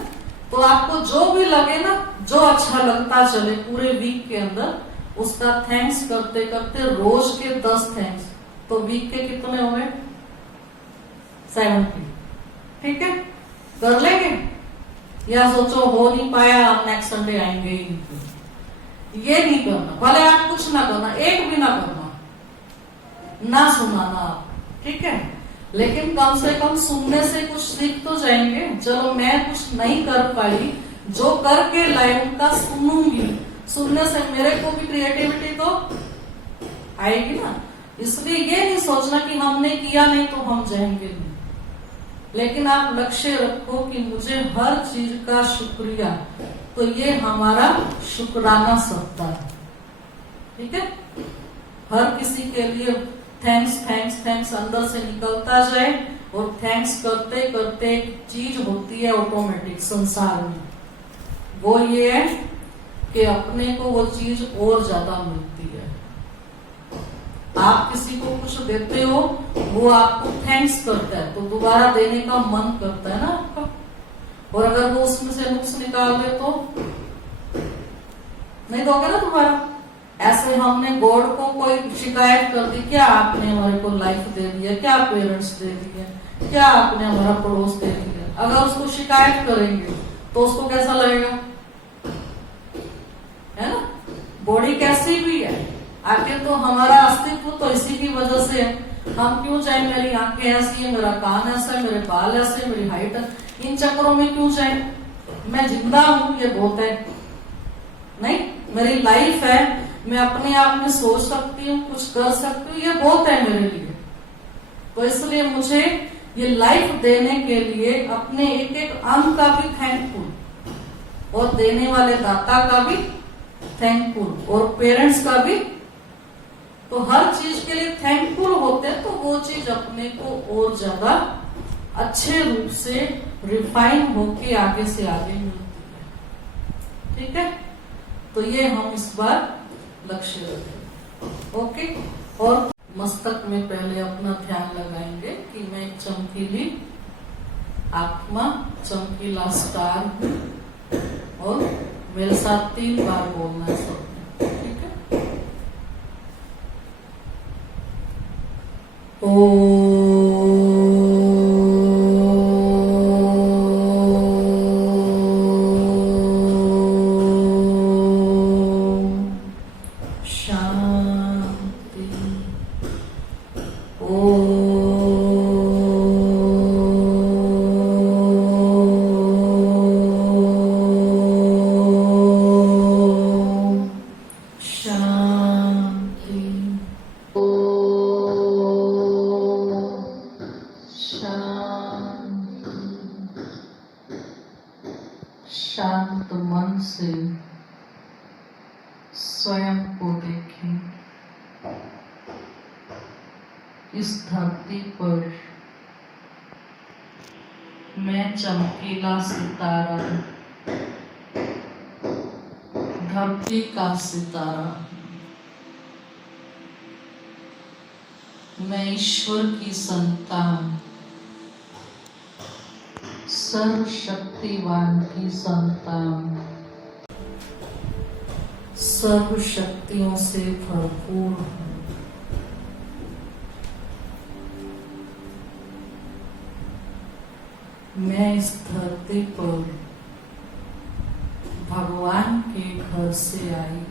तो आपको जो भी लगे ना, जो अच्छा लगता चले पूरे वीक के अंदर, उसका थैंक्स करते करते रोज के 10 थैंक्स, तो वीक के कितने हुए? 70। ठीक है, कर लेंगे। या सोचो हो नहीं पाया, हम नेक्स्ट संडे आएंगे ही नहीं। ये नहीं करना, भले आप कुछ ना करना, एक भी ना करना, ना सुनाना आप, ठीक है। लेकिन कम से कम सुनने से कुछ सीख तो जाएंगे। चलो मैं कुछ नहीं कर पाई, जो करके लाई उनका सुनूंगी, सुनने से मेरे को भी क्रिएटिविटी तो आएगी ना। इसलिए ये नहीं सोचना कि हमने किया नहीं तो हम जाएंगे नहीं। लेकिन आप लक्ष्य रखो कि मुझे हर चीज का शुक्रिया, तो ये हमारा शुक्राना सप्ताह है। ठीक है, हर किसी के लिए थैंक्स थैंक्स थैंक्स अंदर से निकलता जाए। और थैंक्स करते करते एक चीज होती है ऑटोमेटिक संसार में, वो ये है कि अपने को वो चीज और ज्यादा मिलती है। आप किसी को कुछ देते हो, वो आपको थैंक्स करता है, तो दोबारा देने का मन करता है ना आपका। और अगर वो उसमें से नुक्स निकाल दे तो नहीं दोगे ना दोबारा। ऐसे हमने गॉड को कोई शिकायत कर दी, क्या आपने हमारे को लाइफ दे दिया, क्या पेरेंट्स दे दिए, क्या आपने हमारा पड़ोस दे दिया। अगर उसको शिकायत करेंगे तो उसको कैसा लगेगा, है ना। बॉडी कैसी भी है, आखिर तो हमारा अस्तित्व तो इसी की वजह से है। हम क्यों चाहे मेरी आंखें ऐसी है, मेरा कान ऐसा है, मेरे बाल ऐसे, मेरी हाइट है, इन चक्करों में क्यों चाहे। मैं जिंदा हूं ये बहुत है नहीं, मेरी लाइफ है, मैं अपने आप में सोच सकती हूँ, कुछ कर सकती हूँ, ये बहुत है मेरे लिए। तो इसलिए मुझे ये लाइफ देने के लिए अपने एक एक अंग का भी थैंकफुल, और देने वाले दाता का भी थैंकफुल, और पेरेंट्स का भी। तो हर चीज के लिए थैंकफुल होते हैं, तो वो चीज अपने को और ज्यादा अच्छे रूप से रिफाइन होके आगे से आगे मिलती है। ठीक है, तो ये हम इस बार लक्ष्य रखें। ओके, और मस्तक में पहले अपना ध्यान लगाएंगे कि मैं एक चमकीली आत्मा, चमकीला स्टार हूं, और मेरे साथ 3 बार बोलना है सबने। ठीक है, शांति। शांत मन से स्वयं को देखें। इस धरती पर मैं चमकीला सितारा, धरती का सितारा। मैं ईश्वर की संतान, सर्वशक्तिवान की संतान, सर्व शक्तियों से भरपूर हूँ। मैं इस धरती पर भगवान के घर से आई,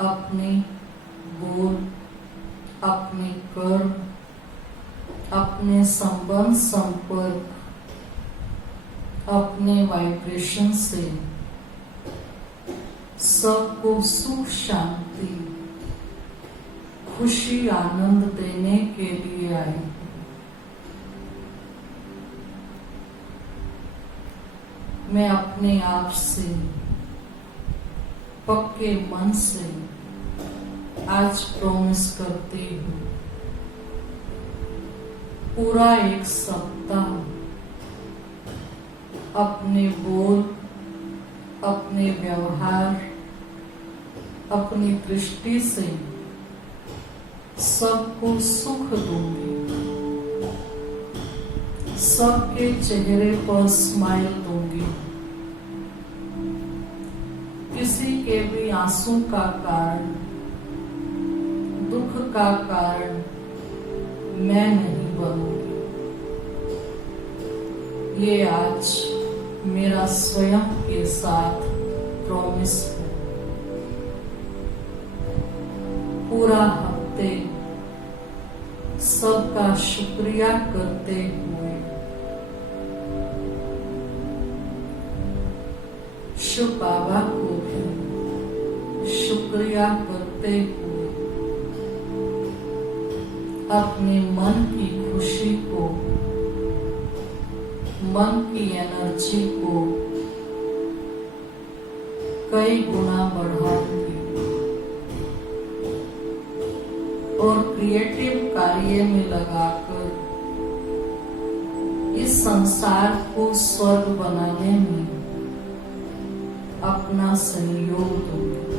अपने बोल, अपने कर्म, अपने संबंध संपर्क, अपने वाइब्रेशन से सबको सुख शांति खुशी आनंद देने के लिए आई। मैं अपने आप से पक्के मन से आज प्रॉमिस करती हूँ, पूरा एक सप्ताह अपने बोल, अपने व्यवहार, अपनी दृष्टि से सबको सुख दूंगी, सबके चेहरे पर स्माइल दूंगी, किसी के भी आंसू का कारण, दुख का कारण मैं नहीं बनूंगी। ये आज मेरा स्वयं के साथ प्रॉमिस है। पूरा हफ्ते सबका शुक्रिया करते हुए, शिव बाबा को भी शुक्रिया करते हुए, अपने मन की खुशी को, मन की एनर्जी को कई गुना बढ़ाऊंगी और क्रिएटिव कार्य में लगाकर इस संसार को स्वर्ग बनाने में अपना सहयोग दूंगी।